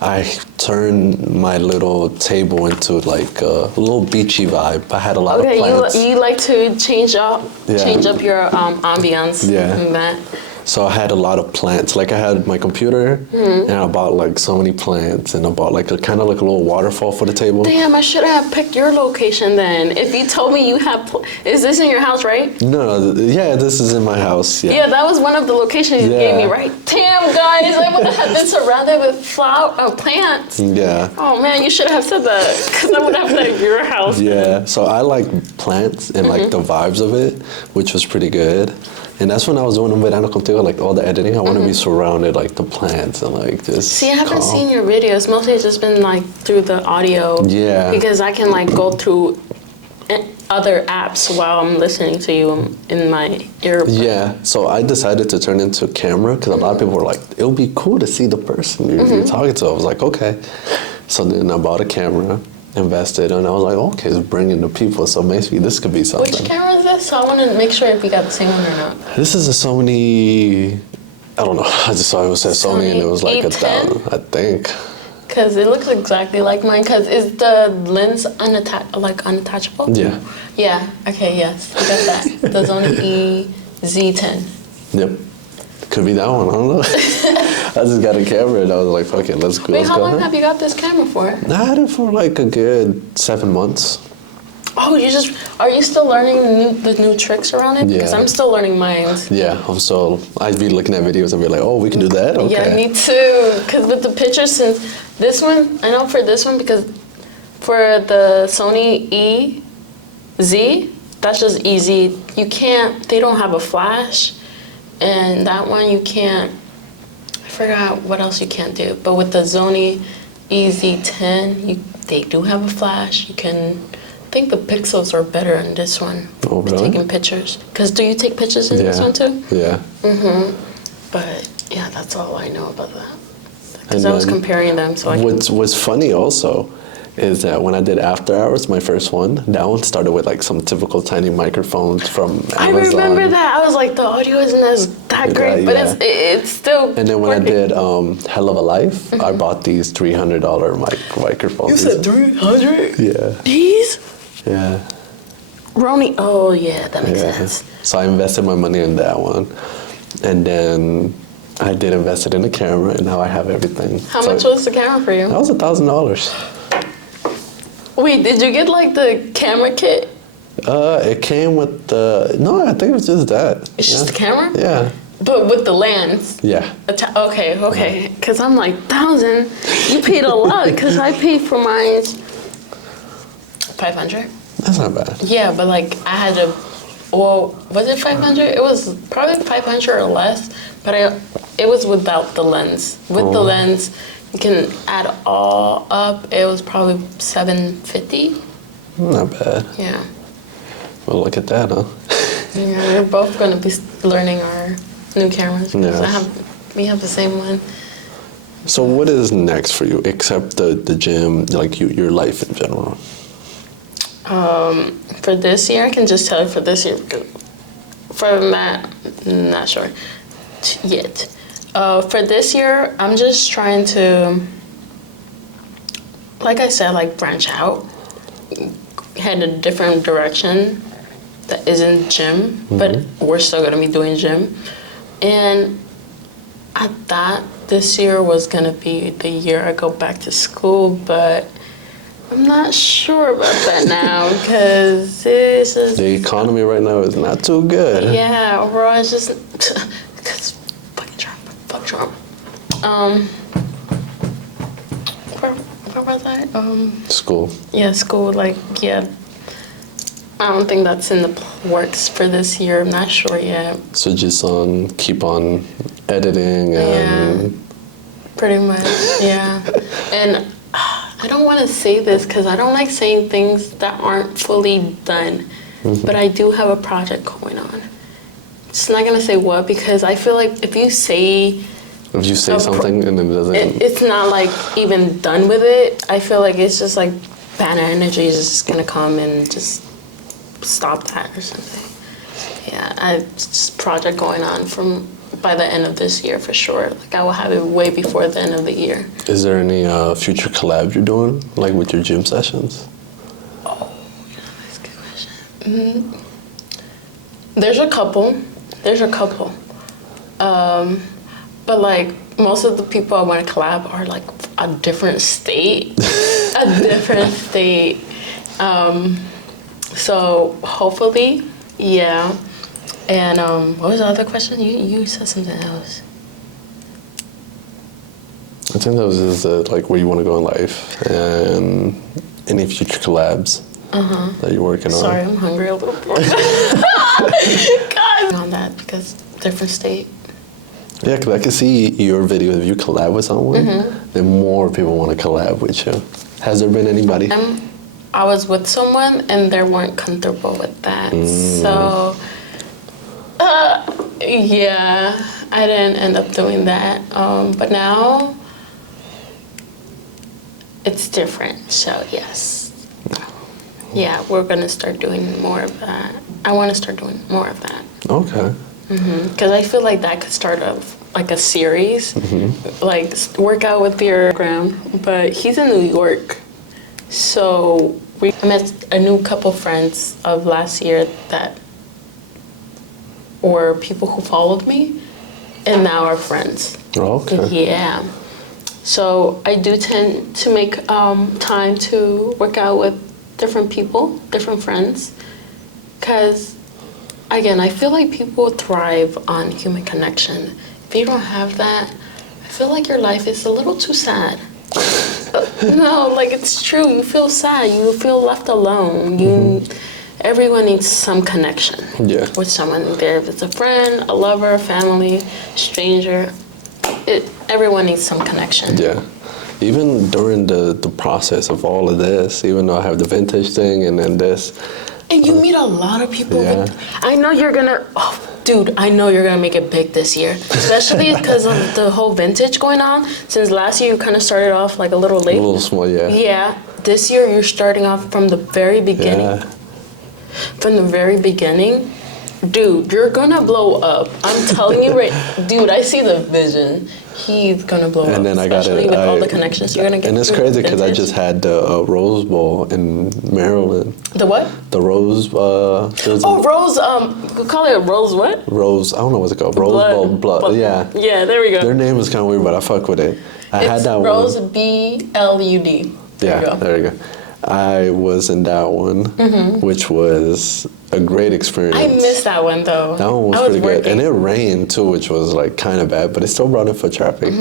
I turned my little table into a little beachy vibe. I had a lot of plants. Okay, you like to change up your ambiance. Yeah. And that. So I had a lot of plants. I had my computer, and I bought so many plants, and I bought a kind of a little waterfall for the table. Damn, I should have picked your location then. If you told me you have, is this in your house, right? No, this is in my house. Yeah. Yeah, that was one of the locations you gave me, right? Damn, guys, I would have been surrounded with plants. Yeah. Oh man, you should have said that, because I would have been at your house. Yeah. So I like plants and the vibes of it, which was pretty good. And that's when I was doing Un Verano Contigo, all the editing. I want to be surrounded, the plants and just See, I haven't seen your videos. Mostly it's just been, through the audio. Yeah. Because I can, go through other apps while I'm listening to you in my ear. Yeah. So I decided to turn into camera because a lot of people were like, it would be cool to see the person you're talking to. I was like, okay. So then I bought a camera, invested, and I was like, okay, it's bringing the people, so maybe this could be something. Which camera is this? So I want to make sure if you got the same one or not. This is a Sony, I don't know, I just saw it said Sony and it was like A10? I think. Because it looks exactly like mine. Because is the lens unattachable? Yeah. Yeah. Okay. Yes. You got that. The Sony EZ10. Yep. Could be that one, I don't know. I just got a camera and I was like, fuck it, let's go. Wait, how long have you got this camera for? I had it for like a good 7 months. Oh, are you still learning the new tricks around it? Because Yeah. I'm still learning mine. Yeah, I'd be looking at videos and be like, oh, we can do that? Okay. Yeah, me too. Because with the pictures, since this one, I know for this one, because for the Sony EZ, that's just easy. They don't have a flash. And that one you can't, I forgot what else you can't do. But with the Sony EZ10, they do have a flash. You can, I think the pixels are better in this one. Oh, really? Taking pictures. Because do you take pictures in this one too? Yeah. But yeah, that's all I know about that. Because I was comparing them. So what's funny also is that when I did After Hours, my first one, that one started with like some typical tiny microphones from Amazon. I remember that. I was like, the audio isn't that great, but it's still. And then when I did Hell of a Life, I bought these $300 microphones. You said 300? Yeah. These? Yeah. Roni. Oh yeah, that makes sense. So I invested my money in that one, and then I did invest it in the camera, and now I have everything. How much was the camera for you? That was $1,000. Wait, did you get like the camera kit? It came with the, no, I think it was just that. It's just the camera? Yeah. But with the lens? Yeah. Okay. Because I'm like, 1,000? You paid a lot, because I paid for mine 500. That's not bad. Yeah, but like I had to, was it 500? It was probably 500 or less, but it was without the lens. With the lens, you can add all up. It was probably 750. Not bad. Yeah. Well, look at that, huh? Yeah, we're both going to be learning our new cameras because we have the same one. So what is next for you, except the gym, like your life in general? For this year, I can just tell you for this year. For that, not sure yet. For this year, I'm just trying to, like I said, like branch out, head a different direction that isn't gym, but we're still gonna be doing gym. And I thought this year was gonna be the year I go back to school, but I'm not sure about that now because this is... The economy right now is not too good. Yeah, overall it's just... Because fuck Trump. Where was I? School. Yeah, school, like, yeah. I don't think that's in the works for this year. I'm not sure yet. So just keep on editing and... Yeah, pretty much, yeah. And I don't want to say this because I don't like saying things that aren't fully done. But I do have a project going on. Just not going to say what because I feel like if you say... If you say something and then it doesn't... It's not like even done with it. I feel like it's just like bad energy is just going to come and just stop that or something. Yeah, I just project going on by the end of this year for sure. Like I will have it way before the end of the year. Is there any future collabs you're doing, like with your gym sessions? Oh, that's a good question. There's a couple. But like most of the people I want to collab are like a different state. So hopefully, yeah. And what was the other question? You said something else. I think that was just like where you want to go in life and any future collabs that you're working on. Sorry, I'm hungry a little bit. God. On that because different state. Yeah, because I can see your videos. If you collab with someone, then more people want to collab with you. Has there been anybody? I was with someone and they weren't comfortable with that. So, yeah, I didn't end up doing that. But now, it's different. So yes, yeah, we're gonna start doing more of that. I want to start doing more of that. Okay. Because I feel like that could start off like a series, like work out with your program. But he's in New York, so we met a new couple friends of last year that were people who followed me, and now are friends. Okay. Yeah. So I do tend to make time to work out with different people, different friends, because again, I feel like people thrive on human connection. If you don't have that, I feel like your life is a little too sad. No, like it's true. You feel sad. You feel left alone. Everyone needs some connection with someone. There, if it's a friend, a lover, a family, stranger, everyone needs some connection. Yeah. Even during the process of all of this, even though I have the vintage thing and then this. And you meet a lot of people. Yeah. I know you're gonna, I know you're gonna make it big this year, especially because of the whole vintage going on. Since last year you kind of started off like a little late. A little small, yeah. Yeah. This year you're starting off from the very beginning. Yeah. From the very beginning, dude, you're gonna blow up. I'm telling you, right, dude. I see the vision. He's gonna blow up. And then I got especially with all the connections you're gonna get. And it's crazy because I just had the Rose Bowl in Maryland. The what? The Rose. Rose. We call it Rose what? Rose. I don't know what's it called. Rose Bowl Blood. Yeah. Yeah. There we go. Their name is kind of weird, but I fuck with it. I had that Rose one. BLUD. There you go. I was in that one, which was a great experience. I missed that one though. That one was pretty good, and it rained too, which was like kind of bad, but it still brought in foot traffic.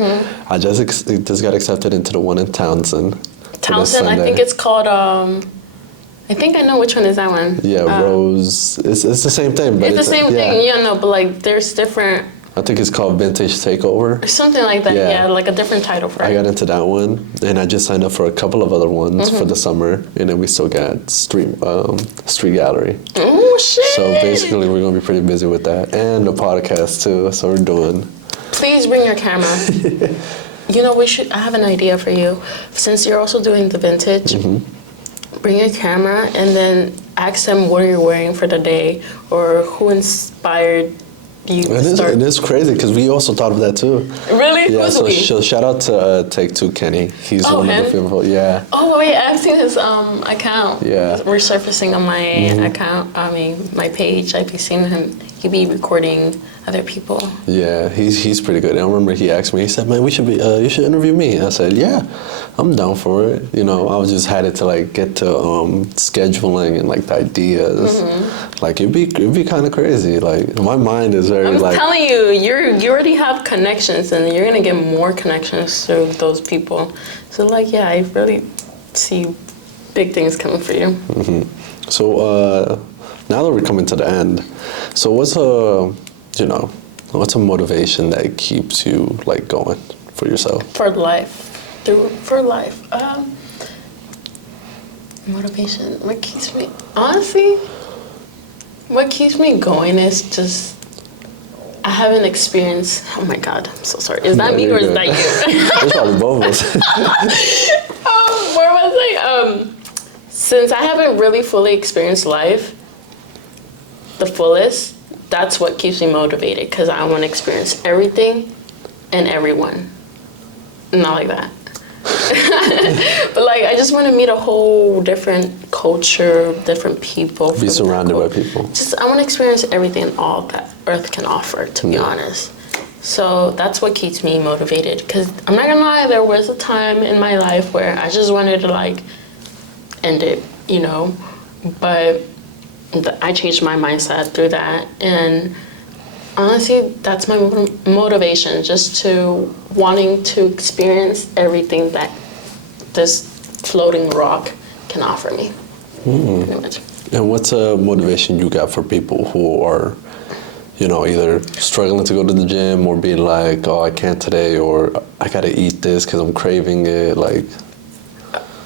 I just got accepted into the one in Townsend. Townsend, I think it's called. I think I know which one is that one. Yeah, Rose. It's the same thing, but it's the same thing. Yeah, no, but like there's different. I think it's called Vintage Takeover. Or something like that, yeah, like a different title for it. I got into that one, and I just signed up for a couple of other ones for the summer, and then we still got street gallery. Oh, shit! So basically, we're going to be pretty busy with that, and the podcast too, so we're doing. Please bring your camera. You know, I have an idea for you. Since you're also doing the vintage, bring your camera, and then ask them what you're wearing for the day, or who inspired It is crazy because we also thought of that too. Really? Yeah. Who's So shout out to Take Two Kenny. He's one of the people. Yeah. Oh wait, I've seen his account. Yeah. Resurfacing on my account. I mean my page. I've been seeing him. He be recording other people. Yeah, he's pretty good. I remember he asked me. He said, "Man, we should be. You should interview me." I said, "Yeah, I'm down for it." You know, I was just had it to like get to scheduling and like the ideas. Like it'd be kind of crazy. Like my mind is very I'm telling you, you already have connections, and you're gonna get more connections through those people. So like, yeah, I really see big things coming for you. So now that we're coming to the end, so what's a motivation that keeps you like going for yourself? For life. Motivation. What keeps me, honestly, what keeps me going is just, I haven't experienced, oh my God, I'm so sorry. Is that me or is that you? It's probably both of us. Where was I? Since I haven't really fully experienced life, the fullest, that's what keeps me motivated, because I want to experience everything and everyone. Not like that. But like, I just want to meet a whole different culture, different people. Be surrounded by people. I want to experience everything and all that Earth can offer, to be honest. So that's what keeps me motivated. Because I'm not gonna lie, there was a time in my life where I just wanted to like end it, you know. But I changed my mindset through that, and honestly, that's my motivation, just to wanting to experience everything that this floating rock can offer me. Pretty much. And what's a motivation you got for people who are, either struggling to go to the gym or being like, oh, I can't today, or I gotta eat this because I'm craving it, like...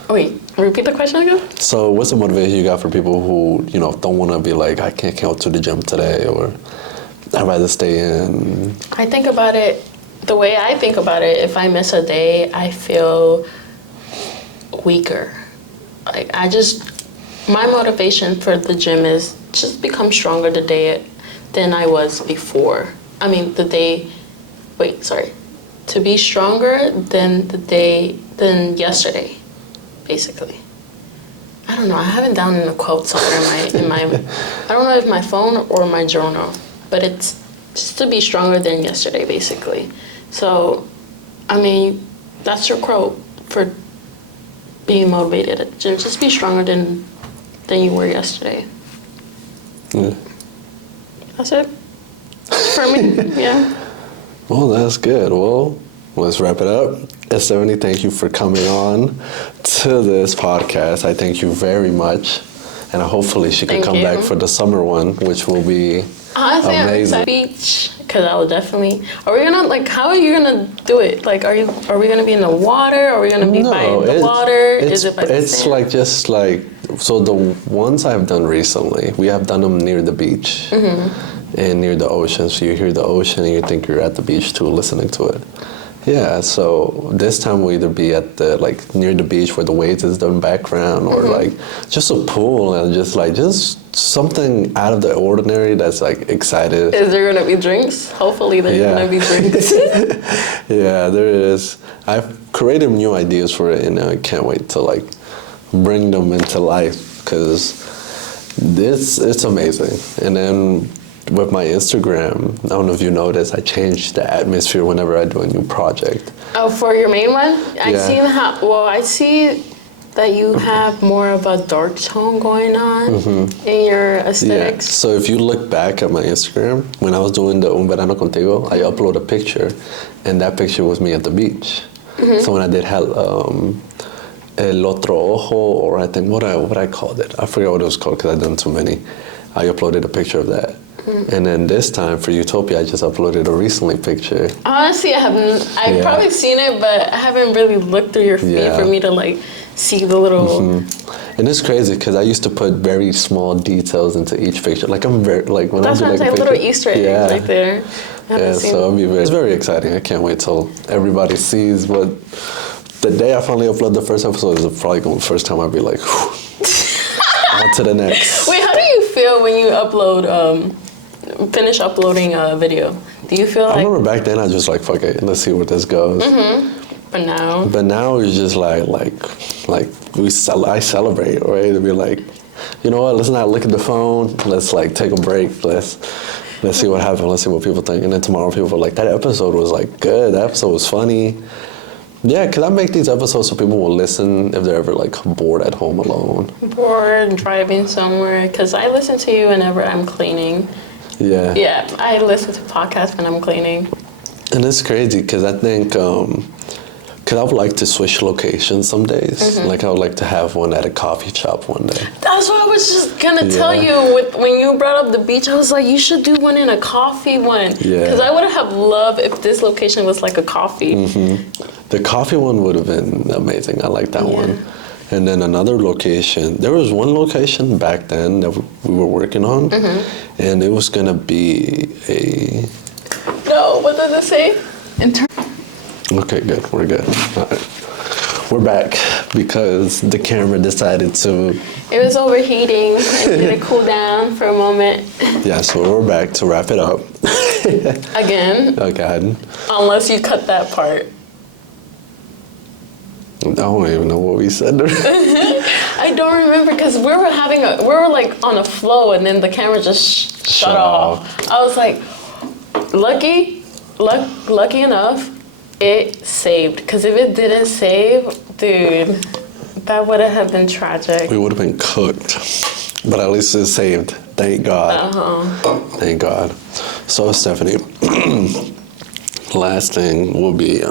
Wait, repeat the question again? So what's the motivation you got for people who, don't want to be like, I can't go to the gym today, or I'd rather stay in? I think about it, the way I think about it, if I miss a day, I feel weaker. Like my motivation for the gym is just become stronger than I was before. I mean, to be stronger than yesterday, basically. I don't know. I have it down in a quote somewhere in my I don't know if my phone or my journal, but it's just to be stronger than yesterday, basically. So, I mean, that's your quote for being motivated at the gym. Just be stronger than you were yesterday. Yeah. That's it. For me, yeah. Well, that's good. Well, let's wrap it up. Estefhany, thank you for coming on to this podcast. I thank you very much. And hopefully she can come back for the summer one, which will be honestly, amazing. I'm excited. Beach, because I will definitely. Are we gonna how are you gonna do it? Like, are we gonna be in the water? Are we gonna be by the water? Is it by the It's sand? like just like so. The ones I've done recently, we have done them near the beach and near the ocean. So you hear the ocean and you think you're at the beach too, listening to it. Yeah, so this time we'll either be at the near the beach where the waves is the background, or like just a pool and just something out of the ordinary that's like excited. Is there gonna be drinks? Hopefully there's gonna be drinks. Yeah, there is. I've created new ideas for it, and I can't wait to bring them into life because it's amazing. And then with my Instagram, I don't know if you noticed, I changed the atmosphere whenever I do a new project. Oh, for your main one? I see that you have more of a dark tone going on in your aesthetics. Yeah. So if you look back at my Instagram, when I was doing the Un Verano Contigo, I uploaded a picture, and that picture was me at the beach. So when I did El Otro Ojo, or I think what I called it, I forget what it was called because I've done too many. I uploaded a picture of that. And then this time for Utopia, I just uploaded a recently picture. Honestly, I haven't. I've probably seen it, but I haven't really looked through your feed for me to see the little. And it's crazy because I used to put very small details into each picture. I'm very when that's I do what I'm saying, little Easter eggs right there. So it's very exciting. I can't wait till everybody sees what. The day I finally upload the first episode is probably going the first time I'll be like, on to the next. Wait, how do you feel when you finish uploading a video? Do you feel I remember back then I was just fuck it, let's see where this goes. But now it's just I celebrate, right? To be you know what? Let's not look at the phone. Let's take a break. Let's see what happened. Let's see what people think. And then tomorrow people are that episode was good. That episode was funny. Yeah, because I make these episodes so people will listen if they're ever bored at home alone. Bored, driving somewhere. Because I listen to you whenever I'm cleaning. Yeah. Yeah, I listen to podcasts when I'm cleaning. And it's crazy because I think, because I would like to switch locations some days. I would like to have one at a coffee shop one day. That's what I was just gonna tell you. When you brought up the beach, I was like, you should do one in a coffee one. Yeah. Because I would have loved if this location was a coffee. The coffee one would have been amazing. I like that one. And then another location, there was one location back then that we were working on, and it was gonna be a... No, what does it say? Okay, good, we're good. All right. We're back because the camera decided to... It was overheating. I needed to cool down for a moment. Yeah, so we're back to wrap it up. Again? Okay. Unless you cut that part. I don't even know what we said. I don't remember because we were on a flow and then the camera just shut off. I was like, lucky enough, it saved. Because if it didn't save, dude, that would have been tragic. We would have been cooked. But at least it saved. Thank God. Thank God. So, Estefhany, last thing will be...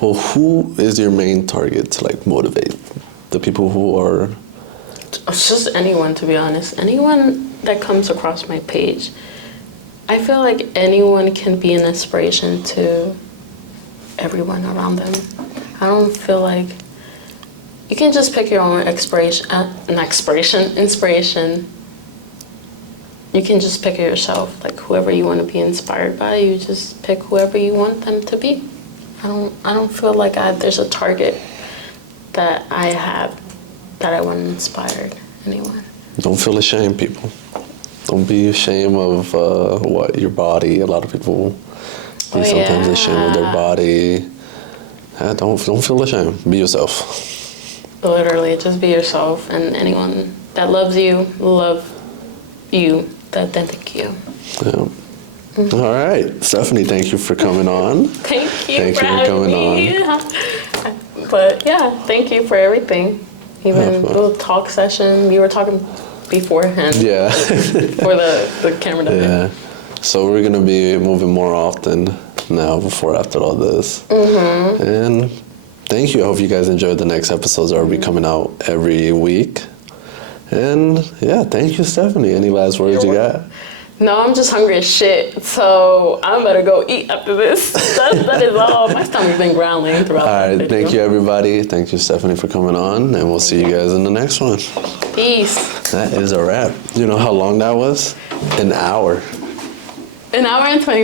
who is your main target to motivate? The people who are... It's just anyone, to be honest. Anyone that comes across my page. I feel like anyone can be an inspiration to everyone around them. I don't feel like... You can just pick your own inspiration. You can just pick it yourself, whoever you want to be inspired by, you just pick whoever you want them to be. I don't feel like there's a target that I have that I want to inspire anyone. Don't feel ashamed, people. Don't be ashamed of what your body. A lot of people be sometimes ashamed of their body. Don't feel ashamed. Be yourself. Literally, just be yourself, and anyone that loves you, love you, the authentic you. Yeah. All right, Estefhany, thank you for coming on. Thank you for coming on. But yeah, thank you for everything. Even the little talk session, we were talking beforehand. Yeah. For the camera. Yeah. So we're gonna be moving more often now, after all this. Mm-hmm. And thank you. I hope you guys enjoyed. The next episodes are be coming out every week. And yeah, thank you, Estefhany. Any last words you got? No, I'm just hungry as shit, so I'm gonna go eat after this. That is all. My stomach's been growling throughout. All right, thank you, everybody. Thank you, Estefhany, for coming on, and we'll see you guys in the next one. Peace. That is a wrap. You know how long that was? An hour. An hour and 20.